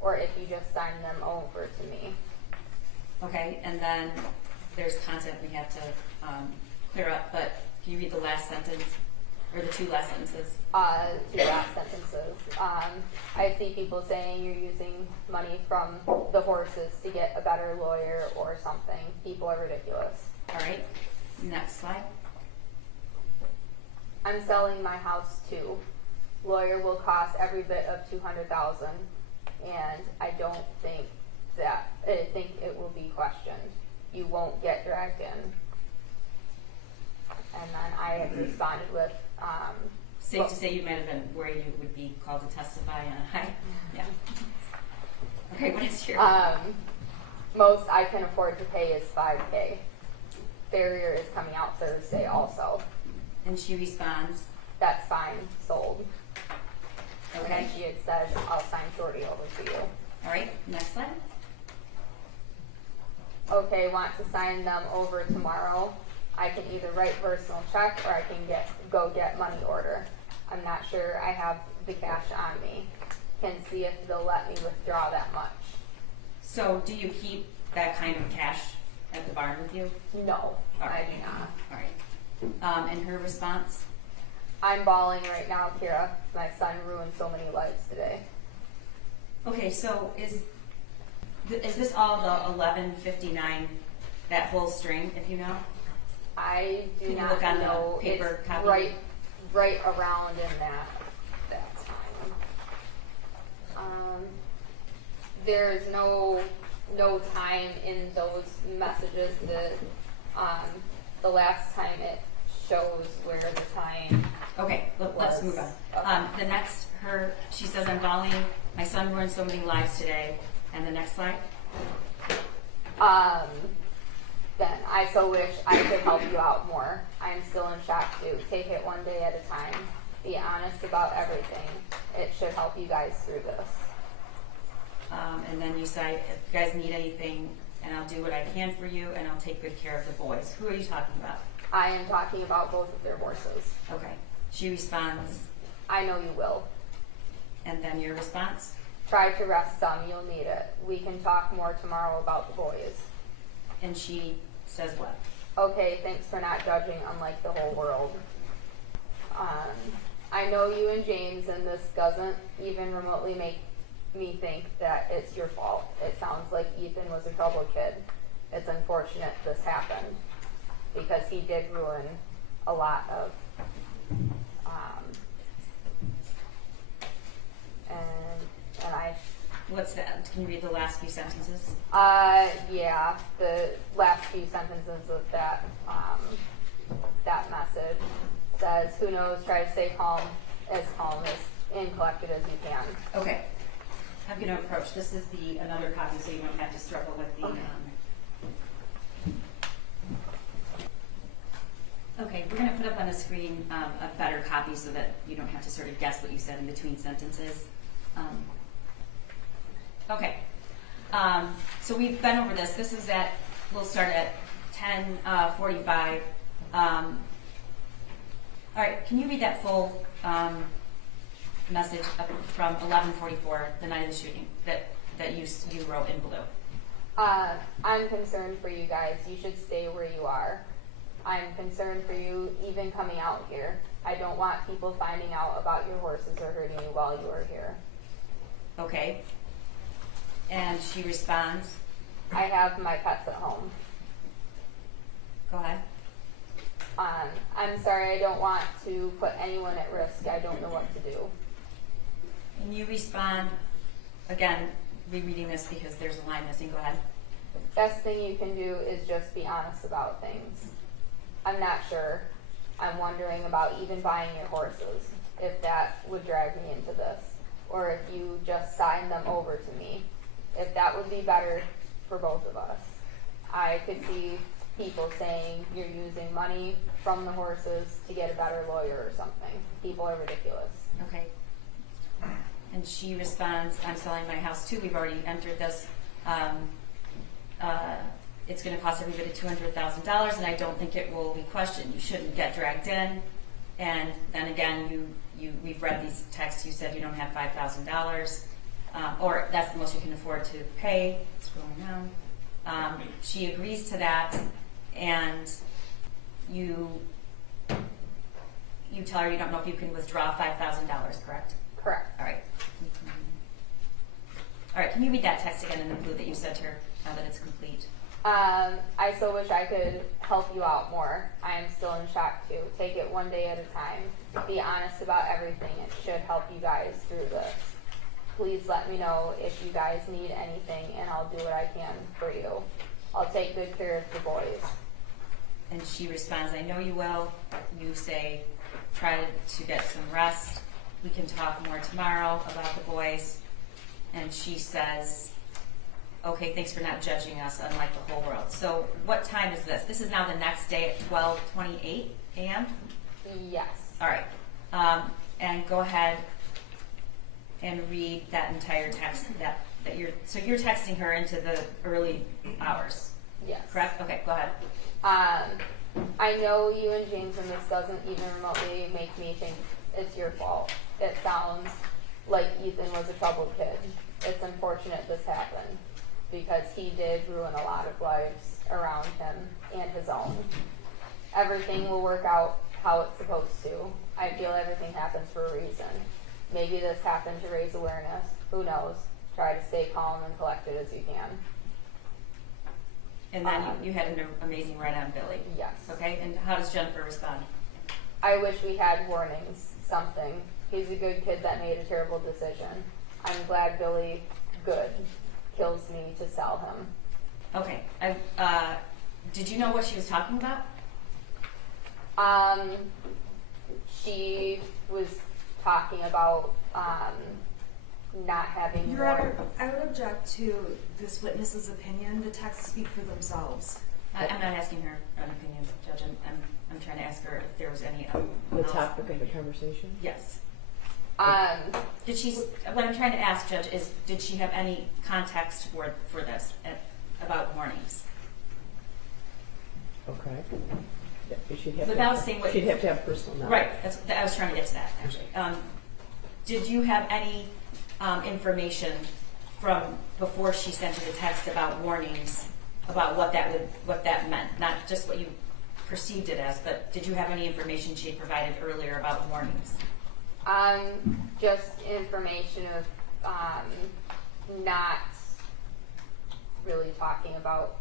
or if you just sign them over to me. Okay, and then there's content we have to clear up, but can you read the last sentence, or the two last sentences? Two last sentences. I see people saying you're using money from the horses to get a better lawyer or something. People are ridiculous. All right, next slide. I'm selling my house too. Lawyer will cost every bit of $200,000, and I don't think that, I think it will be questioned. You won't get dragged in. And then I had responded with, Safe to say you might have been worried you would be called to testify on a high. Yeah. Okay, what is your? most I can afford to pay is $5K. Barrier is coming out Thursday also. And she responds, That's fine, sold. And okay. then she had said, I'll sign Shorty over to you. All right, next slide. Okay, want to sign them over tomorrow. I can either write personal check or I can go get money order. I'm not sure I have the cash on me. Can see if they'll let me withdraw that much. So do you keep that kind of cash at the barn with you? No, All right. I do not. All right. And her response? I'm bawling right now, Kira. My son ruined so many lives today. Okay, so is this all the 11:59, that whole string, if you know? I do Can you not look on the know. paper It's copy? right around in that time. There's no time in those messages. The last time it shows where the time. Okay, let's move on. Okay. The next, she says, I'm bawling, my son ruined so many lives today. And the next slide? Then I so wish I could help you out more. I'm still in shock too. Take it one day at a time. Be honest about everything. It should help you guys through this. And then you say, if you guys need anything, and I'll do what I can for you, and I'll take good care of the boys. Who are you talking about? I am talking about both of their horses. Okay. She responds, I know you will. and then your response? Try to rest some. You'll need it. We can talk more tomorrow about the boys. And she says what? Okay, thanks for not judging unlike the whole world. I know you and James, and this doesn't even remotely make me think that it's your fault. It sounds like Ethan was a trouble kid. It's unfortunate this happened because he did ruin a lot of, and I. What's that? Can you read the last few sentences? Yeah, the last few sentences of that message says, who knows, try to stay calm as and collected as you can. Okay. I'm going to approach. This is another copy, so you don't have to struggle with the. Okay, we're going to put up on the screen a better copy so that you don't have to sort of guess what you said in between sentences. Okay. So we've been over this. This is we'll start at 10:45. All right, can you read that full message from 11:44, the night of the shooting, that you wrote in blue? I'm concerned for you guys. You should stay where you are. I'm concerned for you even coming out here. I don't want people finding out about your horses or hurting you while you are here. Okay. And she responds, I have my pets at home. Go ahead. I'm sorry, I don't want to put anyone at risk. I don't know what to do. And you respond, again, rereading this because there's a line missing. Go ahead. Best thing you can do is just be honest about things. I'm not sure. I'm wondering about even buying your horses, if that would drag me into this, or if you just sign them over to me, if that would be better for both of us. I could see people saying you're using money from the horses to get a better lawyer or something. People are ridiculous. Okay. And she responds, I'm selling my house too. We've already entered this. It's going to cost everybody $200,000, and I don't think it will be questioned. You shouldn't get dragged in. And then again, we've read these texts. You said you don't have $5,000, or that's the most you can afford to pay. Scrolling down. She agrees to that, and you tell her you don't know if you can withdraw $5,000, correct? Correct. All right. All right, can you read that text again and include that you said to her now that it's complete? I still wish I could help you out more. I am still in shock too. Take it one day at a time. Be honest about everything. It should help you guys through this. Please let me know if you guys need anything, and I'll do what I can for you. I'll take good care of the boys. And she responds, I know you will. You say, try to get some rest. We can talk more tomorrow about the boys. And she says, okay, thanks for not judging us, unlike the whole world. So what time is this? This is now the next day at 12:28 a.m.? Yes. All right. And go ahead and read that entire text that so you're texting her into the early hours, Yes. correct? Okay, go ahead. I know you and James, and this doesn't even remotely make me think it's your fault. It sounds like Ethan was a troubled kid. It's unfortunate this happened, because he did ruin a lot of lives around him and his own. Everything will work out how it's supposed to. I feel everything happens for a reason. Maybe this happened to raise awareness. Who knows? Try to stay calm and collected as you can. And then you had an amazing ride on Billy. Yes. Okay, and how does Jennifer respond? I wish we had warnings, something. He's a good kid that made a terrible decision. I'm glad Billy, good, kills me to sell him. Okay, did you know what she was talking about? She was talking about not having Your Honor, I would object to this witness's opinion. The texts speak for themselves. I'm not asking her an opinion, Judge. I'm trying to ask her if there was any. The topic of the conversation? Yes. Did What I'm trying to ask, Judge, is did she have any context for this about warnings? Okay. Yeah, she'd have Without to, saying what. she'd have to have personal knowledge. Right. I was trying to get to that actually. Did you have any information from before she sent you the text about warnings, about what that meant? Not just what you perceived it as, but did you have any information she had provided earlier about warnings? just information of not really talking about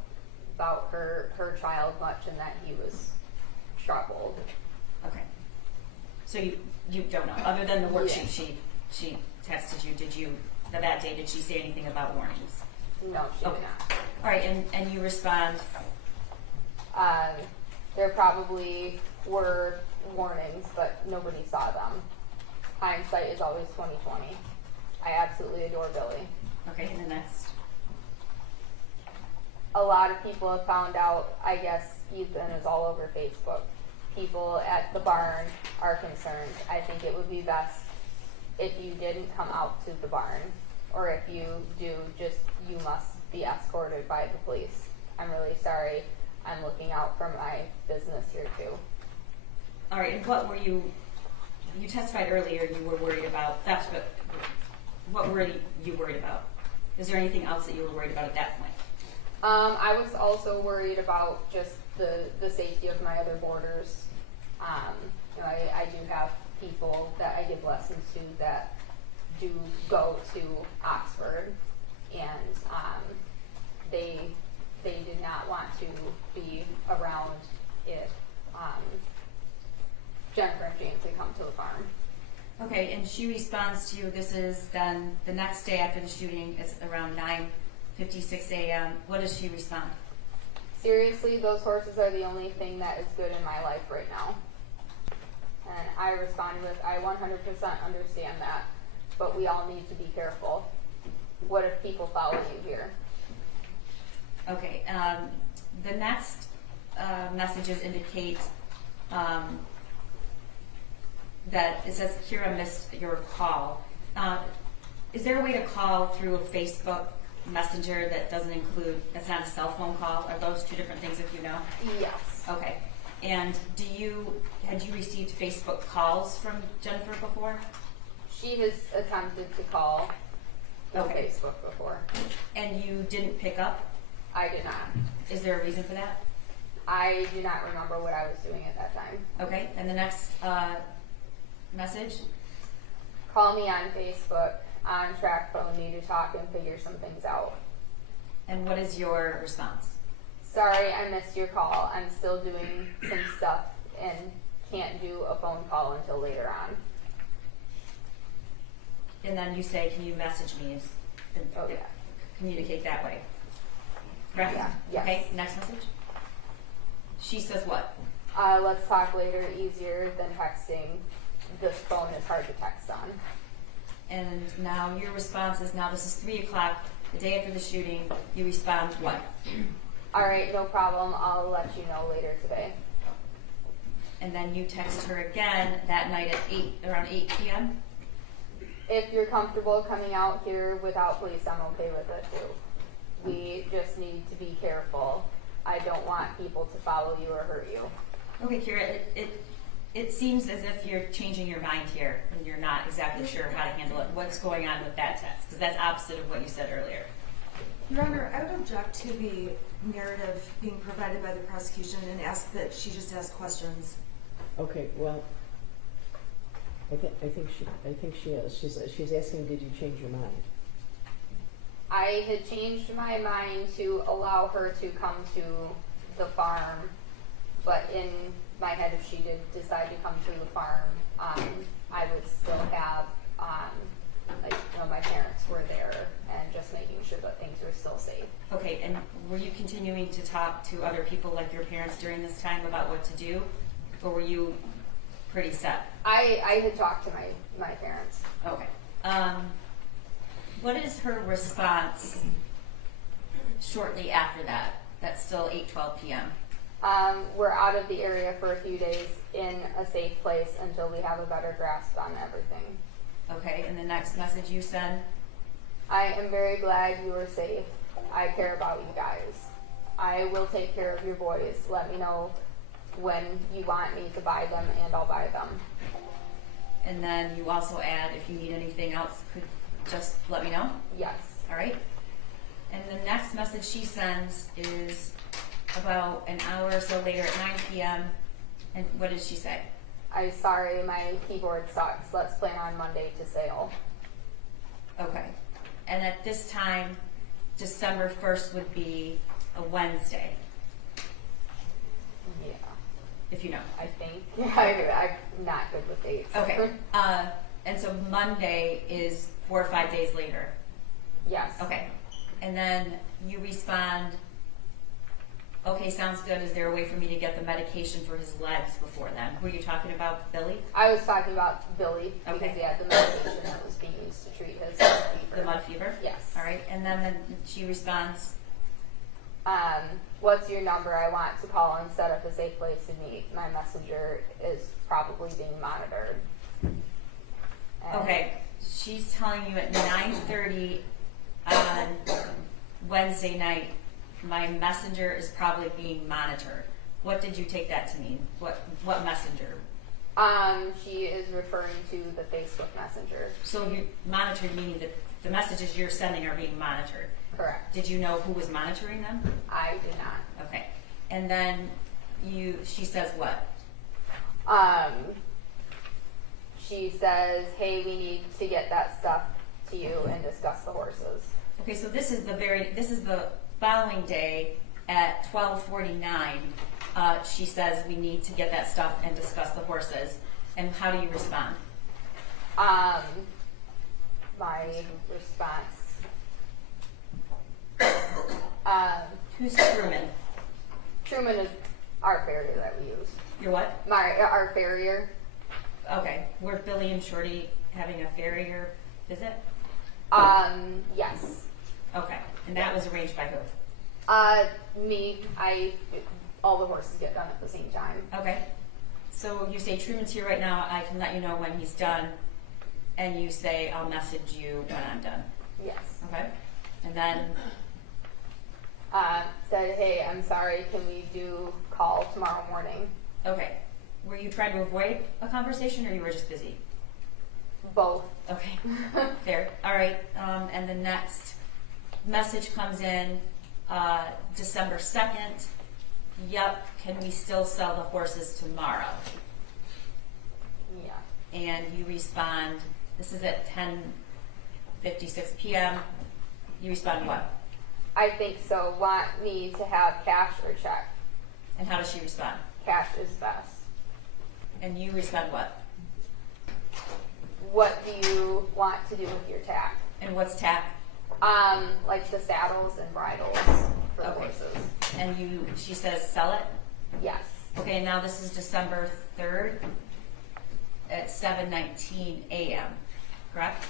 her child much, and that he was troubled. Okay. So you don't know, other than the worksheet Yeah. she texted you. Did you that day? Did she say anything about warnings? No, she Okay. did not. All right, and you respond. There probably were warnings, but nobody saw them. Hindsight is always 20/20. I absolutely adore Billy. Okay, and the next. A lot of people have found out, I guess Ethan is all over Facebook. People at the barn are concerned. I think it would be best if you didn't come out to the barn, or if you do, just you must be escorted by the police. I'm really sorry. I'm looking out for my business here too. All right, and what were you testified earlier you were worried about theft, but what were you worried about? Is there anything else that you were worried about at that point? I was also worried about just the safety of my other boarders. I do have people that I give lessons to that do go to Oxford, and they did not want to be around if Jennifer and James would come to the farm. Okay, and she responds to you, this is then the next day after the shooting, it's around 9:56 a.m. What does she respond? Seriously, those horses are the only thing that is good in my life right now. And I responded with, I 100% understand that, but we all need to be careful. What if people follow you here? Okay, the next messages indicate that it says Kira missed your call. Is there a way to call through a Facebook Messenger that doesn't include, that's not a cell phone call? Are those two different things if you know? Yes. Okay, and had you received Facebook calls from Jennifer before? She has attempted to call through Okay. Facebook before. And you didn't pick up? I did not. Is there a reason for that? I do not remember what I was doing at that time. Okay, and the next message? Call me on Facebook, on track phone, need to talk and figure some things out. And what is your response? Sorry, I missed your call. I'm still doing some stuff and can't do a phone call until later on. And then you say, can you message me? Oh, yeah. Communicate that way. Correct? Yeah, yes. Okay, next message. She says what? Let's talk later, easier than texting. This phone is hard to text on. And now your response is, now this is 3 o'clock, the day after the shooting, you respond what? All right, no problem. I'll let you know later today. And then you text her again that night at around 8 p.m.? If you're comfortable coming out here without police, I'm okay with it too. We just need to be careful. I don't want people to follow you or hurt you. Okay, Kira, it seems as if you're changing your mind here and you're not exactly sure how to handle it. What's going on with that text? Because that's opposite of what you said earlier. Your Honor, I would object to the narrative being provided by the prosecution and ask that she just ask questions. Okay, well, I think she is. She's asking, did you change your mind? I had changed my mind to allow her to come to the farm, but in my head, if she did decide to come to the farm, I would still have, my parents were there and just making sure that things were still safe. Okay, and were you continuing to talk to other people like your parents during this time about what to do? Or were you pretty set? I had talked to my parents. Okay. What is her response shortly after that? That's still 8:12 p.m. We're out of the area for a few days in a safe place until we have a better grasp on everything. Okay, and the next message you send? I am very glad you are safe. I care about you guys. I will take care of your boys. Let me know when you want me to buy them and I'll buy them. And then you also add, if you need anything else, could just let me know? Yes. All right. And the next message she sends is about an hour or so later at 9 p.m. And what does she say? I'm sorry, my keyboard sucks. Let's plan on Monday to sail. Okay. And at this time, December 1st would be a Wednesday, Yeah, if you know. I think. I'm not good with dates. Okay. And so Monday is 4 or 5 days later. Yes. Okay. And then you respond, okay, sounds good. Is there a way for me to get the medication for his legs before then? Were you talking about Billy? I was talking about Billy because Okay. he had the medication that was being used to treat his fever. The mud fever? Yes. All right. And then she responds, What's your number? I want to call and set up a safe place to meet. My messenger is probably being monitored. And okay, she's telling you at 9:30 on Wednesday night, my messenger is probably being monitored. What did you take that to mean? What messenger? She is referring to the Facebook Messenger. So you monitored meaning that the messages you're sending are being monitored. Correct. Did you know who was monitoring them? I did not. Okay. And then she says what? She says, hey, we need to get that stuff to you and discuss the horses. Okay, so this is the following day at 12:49, she says we need to get that stuff and discuss the horses. And how do you respond? My response. Who's Truman? Truman is our farrier that we use. Your what? Our farrier. Okay. Were Billy and Shorty having a farrier visit? Yes. Okay. And that was arranged by who? All the horses get done at the same time. Okay. So you say Truman's here right now. I can let you know when he's done. And you say, I'll message you when I'm done. Yes. Okay. And then, Said, hey, I'm sorry, can we do call tomorrow morning? okay. Were you trying to avoid a conversation or you were just busy? Both. Okay. Fair. All right. And the next message comes in December 2nd. Yep. Can we still sell the horses tomorrow? Yeah. And you respond, this is at 10:56 p.m. You respond what? I think so. Want me to have cash or check? And how does she respond? Cash is best. And you respond what? What do you want to do with your tack? And what's tack? Like the saddles and bridles for the Okay. horses. And she says sell it? Yes. Okay, now this is December 3rd at 7:19 a.m., correct?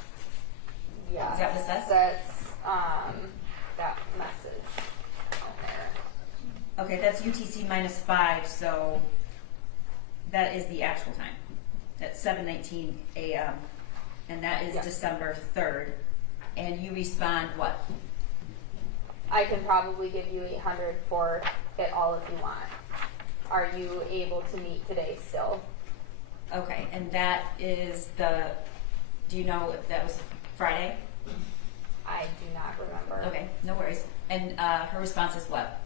Yeah. Is that what it says? That's that message on there. Okay, that's UTC -5, so that is the actual time. That's 7:19 a.m. And that is Yeah. December 3rd. And you respond what? I can probably give you 800 for it all if you want. Are you able to meet today still? Okay, and that is do you know if that was Friday? I do not remember. Okay, no worries. And her response is what?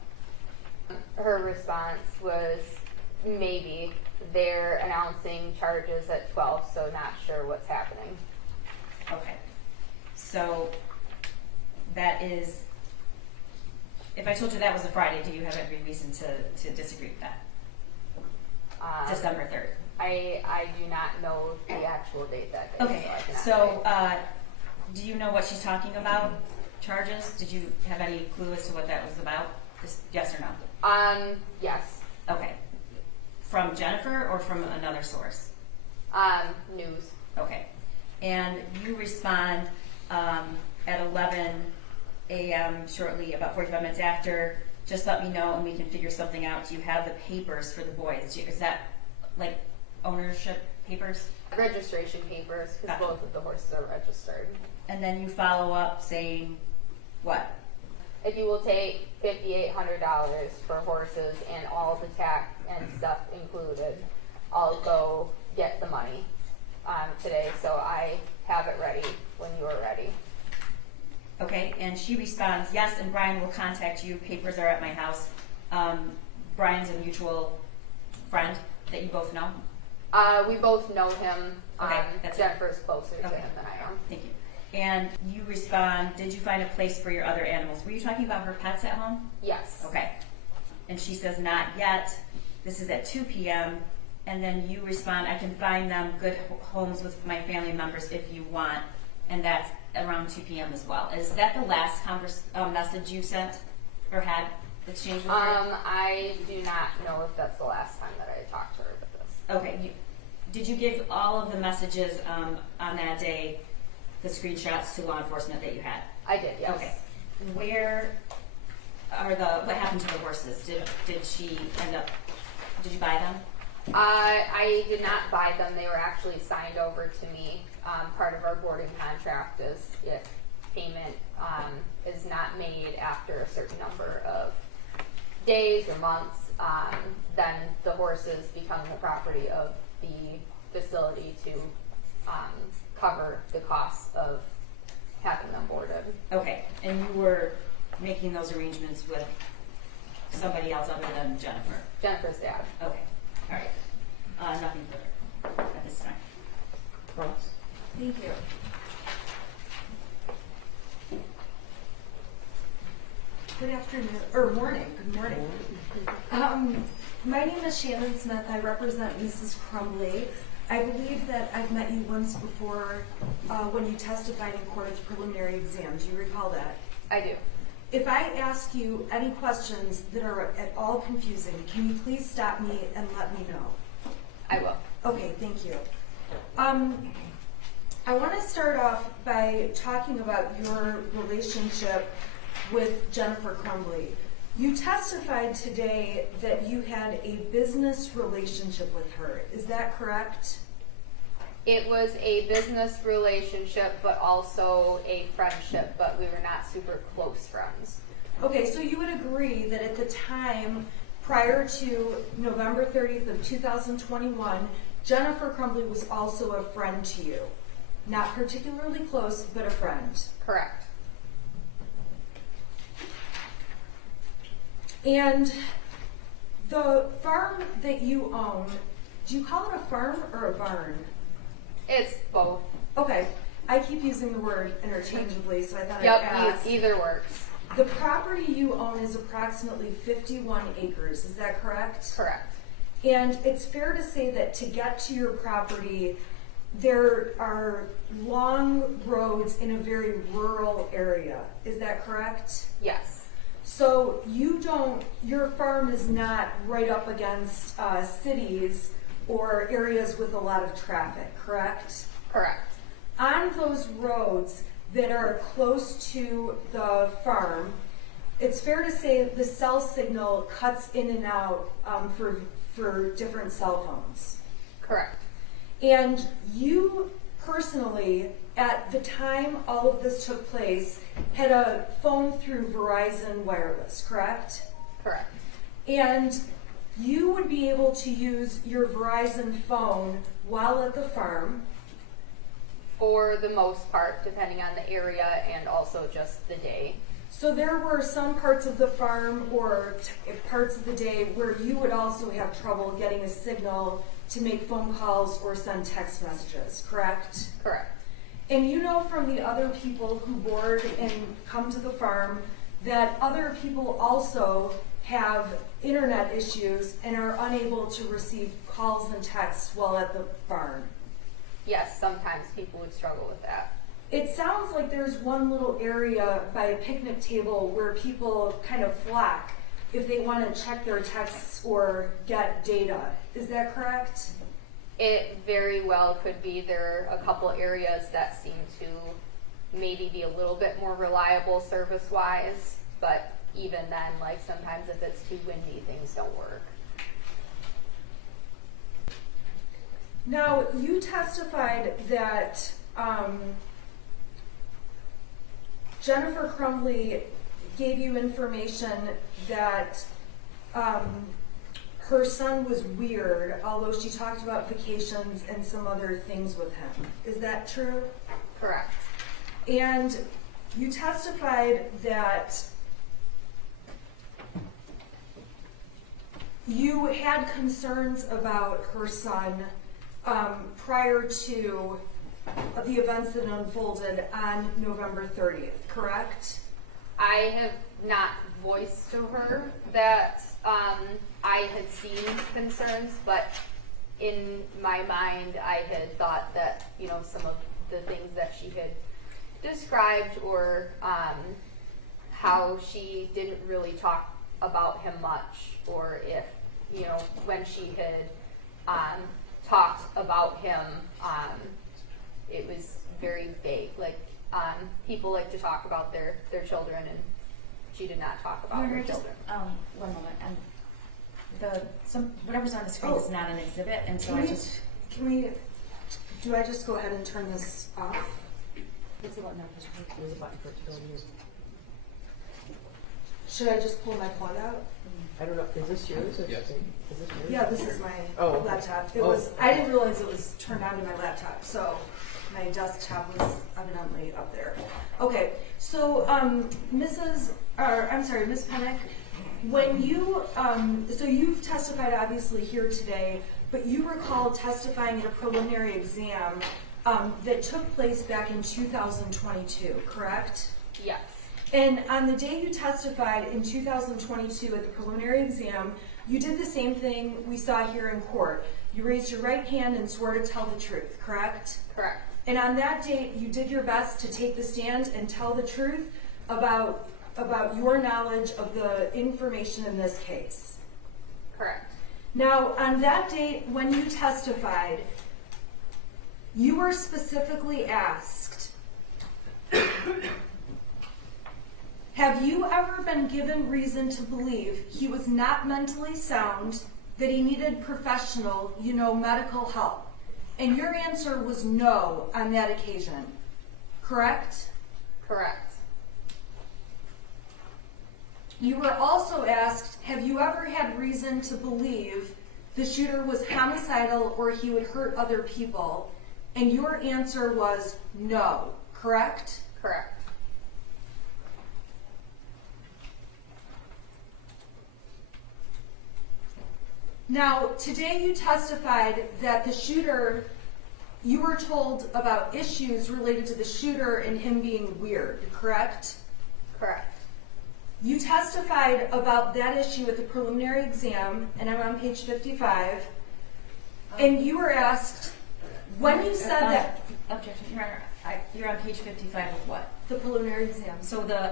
Her response was maybe. They're announcing charges at 12, so not sure what's happening. Okay. So that is, if I told you that was a Friday, do you have every reason to disagree with that? December 3rd. I do not know the actual date that day. Okay, So I cannot so do you know what she's talking about? Charges? Did you have any clue as to what that was about? Just yes or no? say. Yes. Okay. From Jennifer or from another source? News. Okay. And you respond at 11 a.m. shortly, about 45 minutes after, just let me know and we can figure something out. Do you have the papers for the boys? Is that like ownership papers? Registration papers, because Gotcha. both of the horses are registered. And then you follow up saying what? If you will take $5,800 for horses and all the tack and stuff included, I'll go get the money today, so I have it ready when you are ready. Okay, and she responds, yes, and Brian will contact you. Papers are at my house. Brian's a mutual friend that you both know. We both know him. Okay, that's it. Jennifer's closer to Okay. him than I am. Thank you. And you respond, did you find a place for your other animals? Were you talking about her pets at home? Yes. Okay. And she says, not yet. This is at 2 p.m. And then you respond, I can find them good homes with my family members if you want. And that's around 2 p.m. as well. Is that the last message you sent or had exchanged with her? I do not know if that's the last time that I talked to her about this. Okay. Did you give all of the messages on that day, the screenshots to law enforcement that you had? I did, yes. Okay. Where are what happened to the horses? Did she end up, did you buy them? I did not buy them. They were actually signed over to me. Part of our boarding contract is if payment is not made after a certain number of days or months, then the horses become the property of the facility to cover the costs of having them boarded. Okay, and you were making those arrangements with somebody else other than Jennifer? Jennifer's dad. Okay, all right. Nothing further at this time. Ross? Thank you. Good afternoon, or morning, good morning. My name is Shannon Smith. I represent Mrs. Crumbley. I believe that I've met you once before when you testified in court at the preliminary exam. Do you recall that? I do. If I ask you any questions that are at all confusing, can you please stop me and let me know? I will. Okay, thank you. I want to start off by talking about your relationship with Jennifer Crumbley. You testified today that you had a business relationship with her. Is that correct? It was a business relationship, but also a friendship, but we were not super close friends. Okay, so you would agree that at the time prior to November 30th of 2021, Jennifer Crumbley was also a friend to you. Not particularly close, but a friend. Correct. And the farm that you own, do you call it a farm or a barn? It's both. Okay, I keep using the word interchangeably, so I thought I'd Yep, ask. either works. The property you own is approximately 51 acres, is that correct? Correct. And it's fair to say that to get to your property, there are long roads in a very rural area, is that correct? Yes. So your farm is not right up against cities or areas with a lot of traffic, correct? Correct. On those roads that are close to the farm, it's fair to say the cell signal cuts in and out for different cell phones. Correct. And you personally, at the time all of this took place, had a phone through Verizon Wireless, correct? Correct. And you would be able to use your Verizon phone while at the farm. For the most part, depending on the area and also just the day. So there were some parts of the farm or parts of the day where you would also have trouble getting a signal to make phone calls or send text messages, correct? Correct. And you know from the other people who board and come to the farm that other people also have internet issues and are unable to receive calls and texts while at the barn. Yes, sometimes people would struggle with that. It sounds like there's one little area by a picnic table where people kind of flock if they want to check their texts or get data. Is that correct? It very well could be. There are a couple areas that seem to maybe be a little bit more reliable service-wise, but even then, like sometimes if it's too windy, things don't work. Now, you testified that Jennifer Crumbley gave you information that her son was weird, although she talked about vacations and some other things with him. Is that true? Correct. And you testified that you had concerns about her son prior to the events that unfolded on November 30th, correct? I have not voiced to her that I had seen concerns, but in my mind I had thought that, you know, some of the things that she had described or how she didn't really talk about him much, or if, you know, when she had talked about him, it was very vague. Like, people like to talk about their children, and she did not talk about her children. One moment. Whatever's on the screen is not an exhibit, and so do I just go ahead and turn this off? What's the button now? There's a button for it to go and use. Should I just pull my plug out? I don't know, is this yours? Or Yes. Is this yours? Yeah, this is my Oh. laptop. It Oh. was. I didn't realize it was turned on to my laptop, so my desktop was evidently up there. Okay, so Miss Pennock, when you so you've testified obviously here today, but you recall testifying at a preliminary exam that took place back in 2022, correct? Yes. And on the day you testified in 2022 at the preliminary exam, you did the same thing we saw here in court. You raised your right hand and swore to tell the truth, correct? Correct. And on that date, you did your best to take the stand and tell the truth about your knowledge of the information in this case. Correct. Now, on that date when you testified, you were specifically asked, have you ever been given reason to believe he was not mentally sound, that he needed professional, medical help? And your answer was no on that occasion, correct? Correct. You were also asked, have you ever had reason to believe the shooter was homicidal or he would hurt other people? And your answer was no, correct? Correct. Now, today you testified that the shooter, you were told about issues related to the shooter and him being weird, correct? Correct. You testified about that issue at the preliminary exam, and I'm on page 55, and you were asked, when you said that, Objection, Your Honor, you're on page 55 of what? the preliminary exam. So the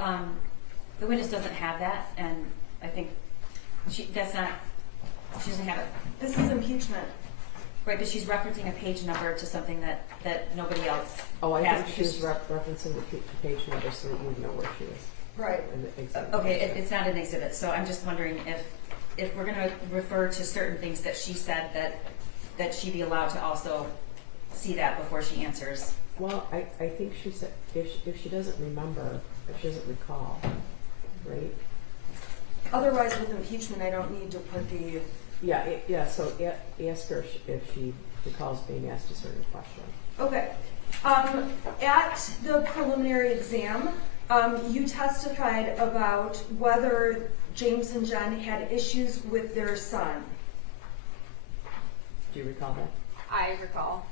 witness doesn't have that, and I think she doesn't have it. This is impeachment. Right, but she's referencing a page number to something that nobody else Oh, I has. think she was referencing the page number so that you would know where she is. Right. In the exhibit. Okay, it's not an exhibit, so I'm just wondering if we're gonna refer to certain things that she said that she be allowed to also see that before she answers. Well, I think she said, if she doesn't remember, if she doesn't recall, right? Otherwise, with impeachment, I don't need to put the, Yeah, so ask her if she recalls being asked a certain question. okay. At the preliminary exam, you testified about whether James and Jen had issues with their son. Do you recall that? I recall.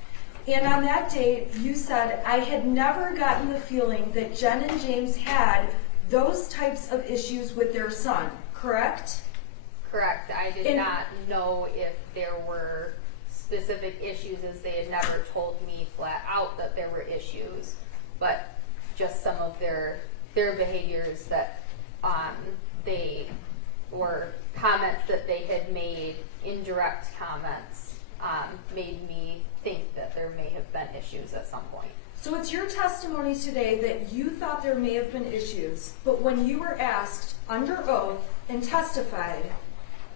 And on that date, you said, I had never gotten the feeling that Jen and James had those types of issues with their son, correct? Correct. I did And- not know if there were specific issues, as they had never told me flat out that there were issues, but just some of their behaviors that they were comments that they had made, indirect comments, made me think that there may have been issues at some point. So it's your testimony today that you thought there may have been issues, but when you were asked under oath and testified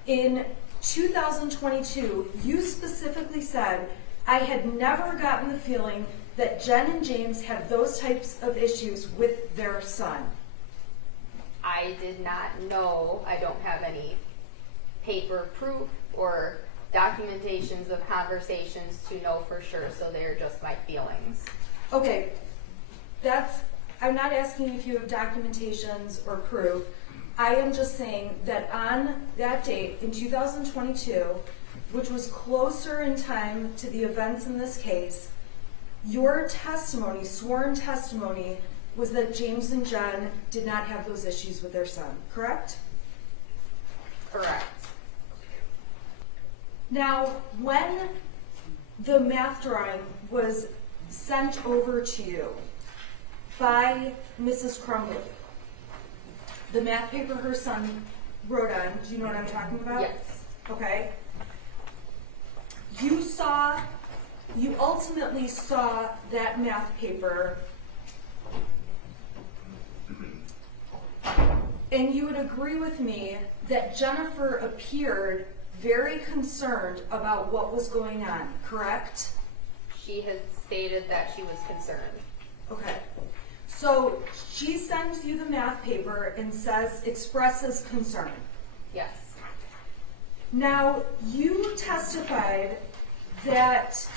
in 2022, you specifically said, I had never gotten the feeling that Jen and James had those types of issues with their son. I did not know. I don't have any paper proof or documentations of conversations to know for sure, so they're just my feelings. Okay, I'm not asking if you have documentations or proof. I am just saying that on that date in 2022, which was closer in time to the events in this case, your testimony, sworn testimony, was that James and Jen did not have those issues with their son, correct? Correct. Now, when the math drawing was sent over to you by Mrs. Crumbley, the math paper her son wrote on, do you know what I'm talking about? Yes. Okay. You ultimately saw that math paper, and you would agree with me that Jennifer appeared very concerned about what was going on, correct? She had stated that she was concerned. Okay. So she sends you the math paper and expresses concern. Yes. Now, you testified that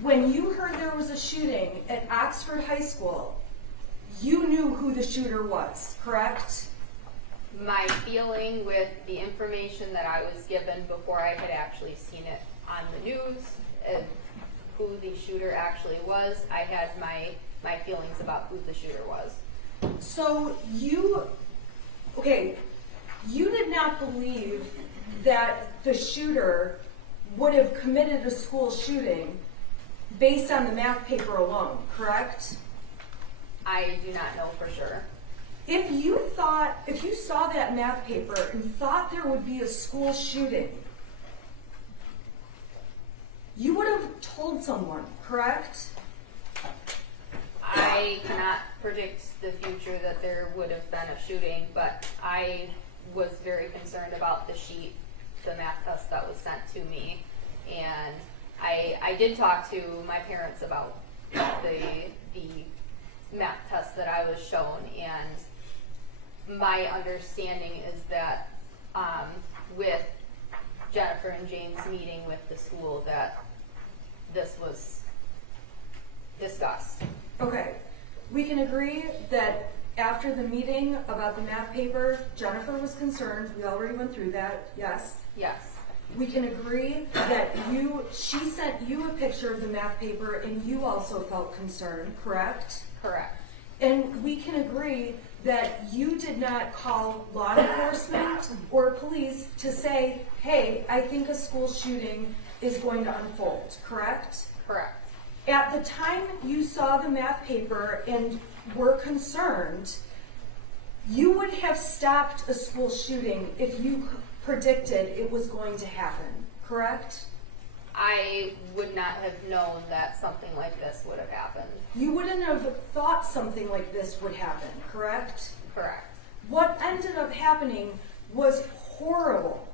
when you heard there was a shooting at Oxford High School, you knew who the shooter was, correct? My feeling with the information that I was given before I had actually seen it on the news, and who the shooter actually was, I had my feelings about who the shooter was. So you did not believe that the shooter would have committed a school shooting based on the math paper alone, correct? I do not know for sure. If you saw that math paper and thought there would be a school shooting, you would have told someone, correct? I cannot predict the future that there would have been a shooting, but I was very concerned about the sheet, the math test that was sent to me, and I did talk to my parents about the math test that I was shown, and my understanding is that with Jennifer and James meeting with the school that this was discussed. Okay, we can agree that after the meeting about the math paper, Jennifer was concerned. We already went through that, yes? Yes. We can agree that she sent you a picture of the math paper and you also felt concerned, correct? Correct. And we can agree that you did not call law enforcement or police to say, hey, I think a school shooting is going to unfold, correct? Correct. At the time you saw the math paper and were concerned, you would have stopped a school shooting if you predicted it was going to happen, correct? I would not have known that something like this would have happened. You wouldn't have thought something like this would happen, correct? Correct. What ended up happening was horrible,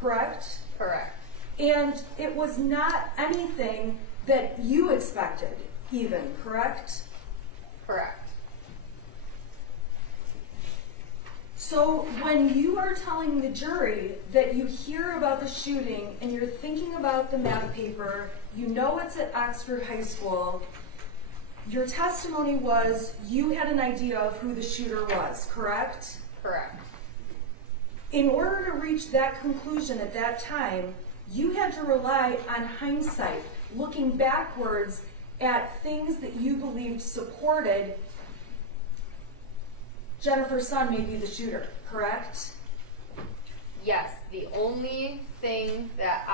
correct? Correct. And it was not anything that you expected, even, correct? Correct. So when you are telling the jury that you hear about the shooting and you're thinking about the math paper, you know it's at Oxford High School, your testimony was you had an idea of who the shooter was, correct? Correct. In order to reach that conclusion at that time, you had to rely on hindsight, looking backwards at things that you believed supported Jennifer's son may be the shooter, correct? Yes, the only thing that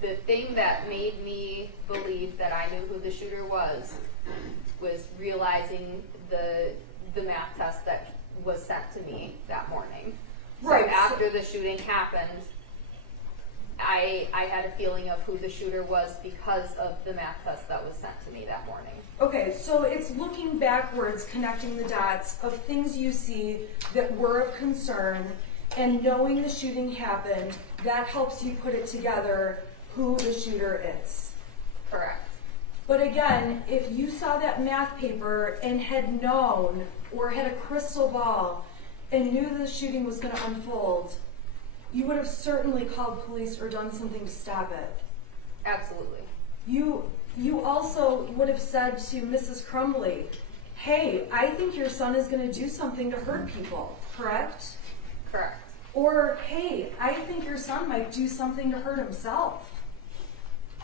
the thing that made me believe that I knew who the shooter was realizing the math test that was sent to me that morning. Right. So after the shooting happened, I had a feeling of who the shooter was because of the math test that was sent to me that morning. Okay, so it's looking backwards, connecting the dots of things you see that were of concern, and knowing the shooting happened, that helps you put it together who the shooter is. Correct. But again, if you saw that math paper and had known or had a crystal ball and knew the shooting was going to unfold, you would have certainly called police or done something to stop it. Absolutely. You also would have said to Mrs. Crumbley, hey, I think your son is going to do something to hurt people, correct? Correct. Or, hey, I think your son might do something to hurt himself.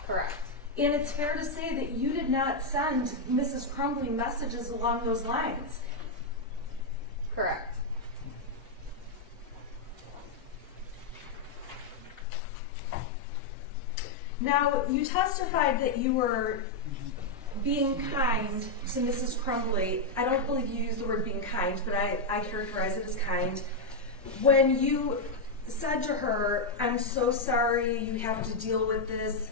Correct. And it's fair to say that you did not send Mrs. Crumbley messages along those lines. Correct. Now, you testified that you were being kind to Mrs. Crumbley. I don't believe you used the word being kind, but I characterize it as kind. When you said to her, I'm so sorry you have to deal with this,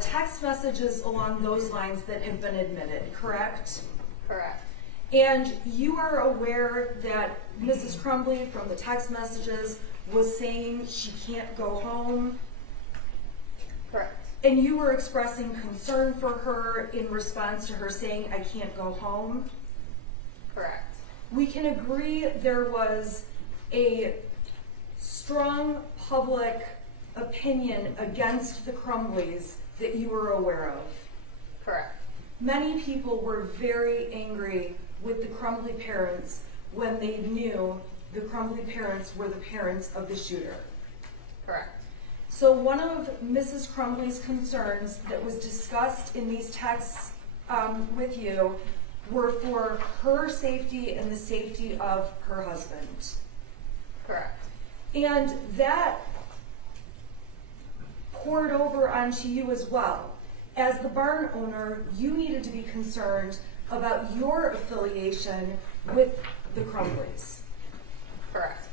text messages along those lines that have been admitted, correct? Correct. And you are aware that Mrs. Crumbley from the text messages was saying she can't go home, Correct. and you were expressing concern for her in response to her saying, I can't go home. Correct. We can agree there was a strong public opinion against the Crumbleys that you were aware of. Correct. Many people were very angry with the Crumbley parents when they knew the Crumbley parents were the parents of the shooter. Correct. So one of Mrs. Crumbley's concerns that was discussed in these texts with you were for her safety and the safety of her husband. Correct. And that poured over onto you as well. As the barn owner, you needed to be concerned about your affiliation with the Crumbleys. Correct.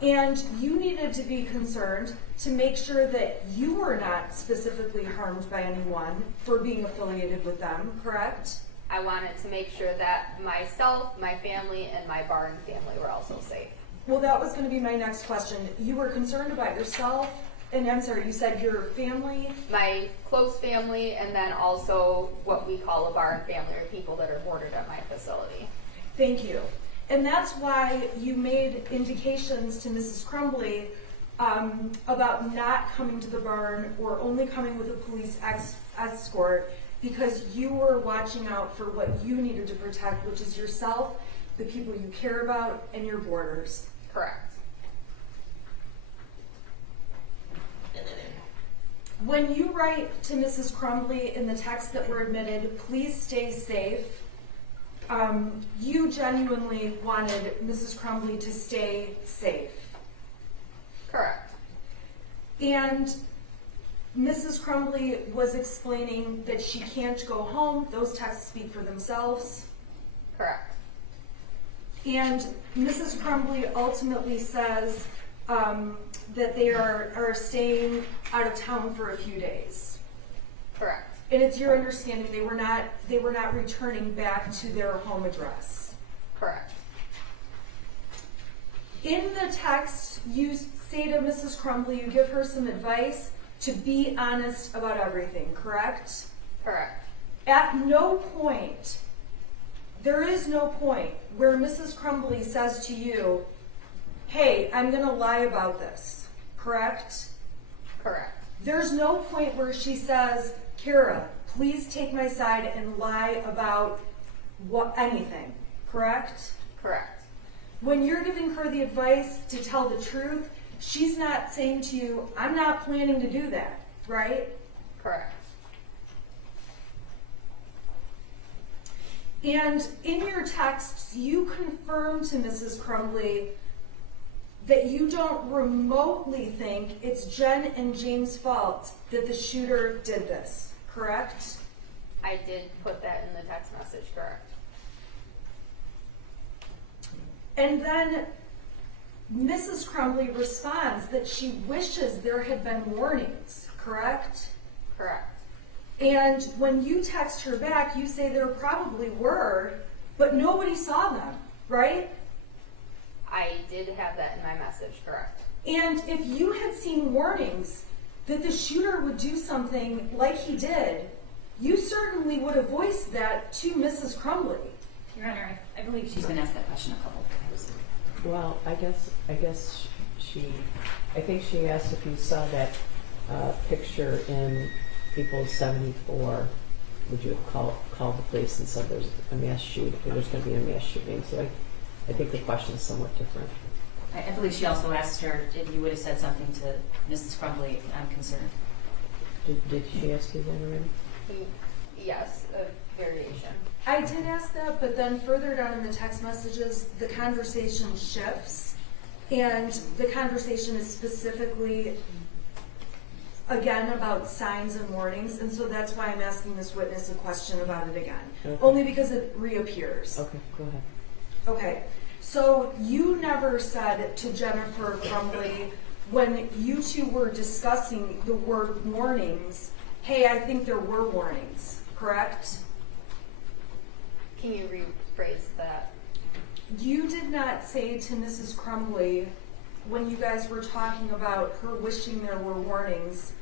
And you needed to be concerned to make sure that you were not specifically harmed by anyone for being affiliated with them, correct? I wanted to make sure that myself, my family, and my barn family were also safe. Well, that was going to be my next question. You were concerned about yourself, and I'm sorry, you said your family? My close family, and then also what we call a barn family, or people that are boarded at my facility. Thank you. And that's why you made indications to Mrs. Crumbley about not coming to the barn or only coming with a police escort, because you were watching out for what you needed to protect, which is yourself, the people you care about, and your boarders. Correct. When you write to Mrs. Crumbley in the text that were admitted, please stay safe, you genuinely wanted Mrs. Crumbley to stay safe. Correct. And Mrs. Crumbley was explaining that she can't go home. Those texts speak for themselves. Correct. And Mrs. Crumbley ultimately says that they are staying out of town for a few days. Correct. And it's your understanding they were not returning back to their home address. Correct. In the text, you say to Mrs. Crumbley, you give her some advice to be honest about everything, correct? Correct. At no point, there is no point where Mrs. Crumbley says to you, hey, I'm going to lie about this, correct? Correct. There's no point where she says, Kara, please take my side and lie about anything, correct? Correct. When you're giving her the advice to tell the truth, she's not saying to you, I'm not planning to do that, right? Correct. And in your texts, you confirm to Mrs. Crumbley that you don't remotely think it's Jen and James' fault that the shooter did this, correct? I did put that in the text message, correct. And then Mrs. Crumbley responds that she wishes there had been warnings, correct? Correct. And when you text her back, you say there probably were, but nobody saw them, right? I did have that in my message, correct. And if you had seen warnings that the shooter would do something like he did, you certainly would have voiced that to Mrs. Crumbley. Your Honor, I believe she's been asked that question a couple of times. Well, I think she asked if you saw that picture in People's 74, would you have called the police and said there's a mass shooting, there's going to be a mass shooting? So I think the question is somewhat different. I believe she also asked her if you would have said something to Mrs. Crumbley, I'm concerned. Did she ask you that already? Yes, a variation. I did ask that, but then further down in the text messages, the conversation shifts, and the conversation is specifically, again, about signs and warnings, and so that's why I'm asking this witness a question about it again. Okay. Only because it reappears. Okay, go ahead. Okay, so you never said to Jennifer Crumbley, when you two were discussing the word warnings, hey, I think there were warnings, correct? Can you rephrase that? You did not say to Mrs. Crumbley, when you guys were talking about her wishing there were warnings,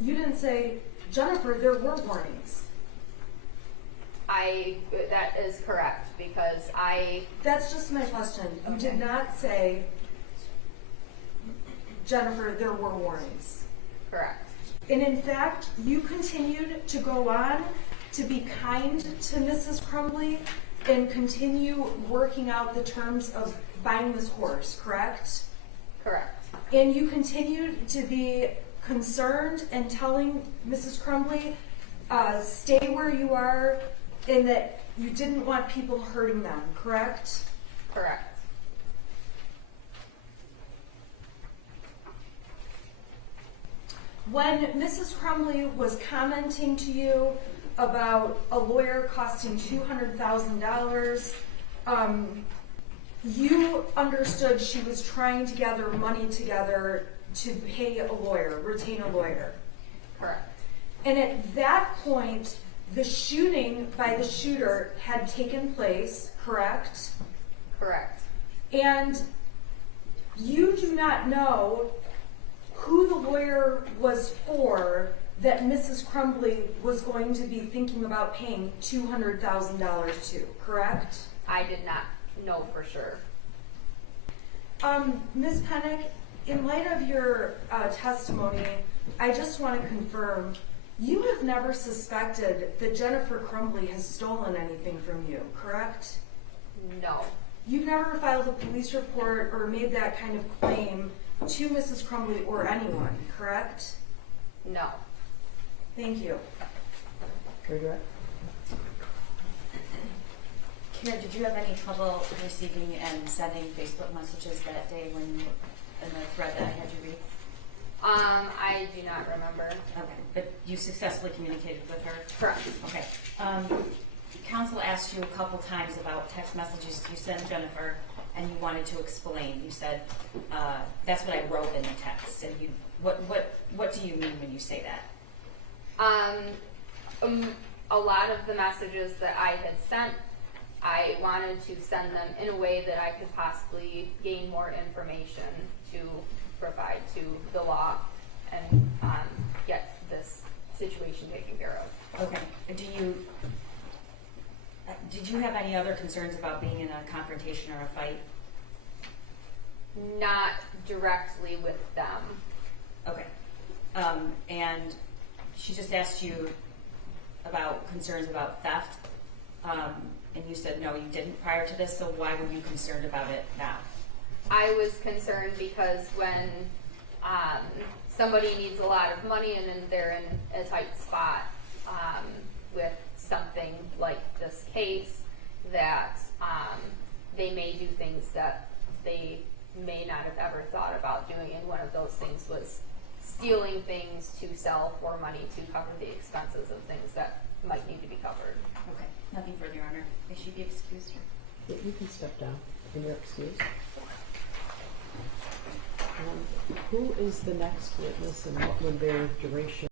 you didn't say, Jennifer, there were warnings. That is correct, because That's just my question. You Okay. did not say, Jennifer, there were warnings. correct. And in fact, you continued to go on to be kind to Mrs. Crumbley and continue working out the terms of buying this horse, correct? Correct. And you continued to be concerned and telling Mrs. Crumbley, stay where you are, in that you didn't want people hurting them, correct? Correct. When Mrs. Crumbley was commenting to you about a lawyer costing $200,000, you understood she was trying to gather money together to pay a lawyer, retain a lawyer. Correct. And at that point, the shooting by the shooter had taken place, correct? Correct. And you do not know who the lawyer was for that Mrs. Crumbley was going to be thinking about paying $200,000 to, correct? I did not know for sure. Ms. Pennock, in light of your testimony, I just want to confirm, you have never suspected that Jennifer Crumbley has stolen anything from you, correct? No. You've never filed a police report or made that kind of claim to Mrs. Crumbley or anyone, correct? No. Thank you. Very direct. Kara, did you have any trouble receiving and sending Facebook messages that day when you, in the thread that I had you read? I do not remember. Okay, but you successfully communicated with her? Correct. Okay. Council asked you a couple times about text messages you sent Jennifer, and you wanted to explain. You said, that's what I wrote in the text. And you, what do you mean when you say that? A lot of the messages that I had sent, I wanted to send them in a way that I could possibly gain more information to provide to the law and get this situation taken care of. Okay. Did you have any other concerns about being in a confrontation or a fight? Not directly with them. Okay. And she just asked you about concerns about theft, and you said no, you didn't prior to this, so why were you concerned about it now? I was concerned because when somebody needs a lot of money and then they're in a tight spot with something like this case, that they may do things that they may not have ever thought about doing, and one of those things was stealing things to sell for money to cover the expenses of things that might need to be covered. Okay. Nothing further, Your Honor. May she be excused? You can step down in your excuse. Who is the next witness and what would their duration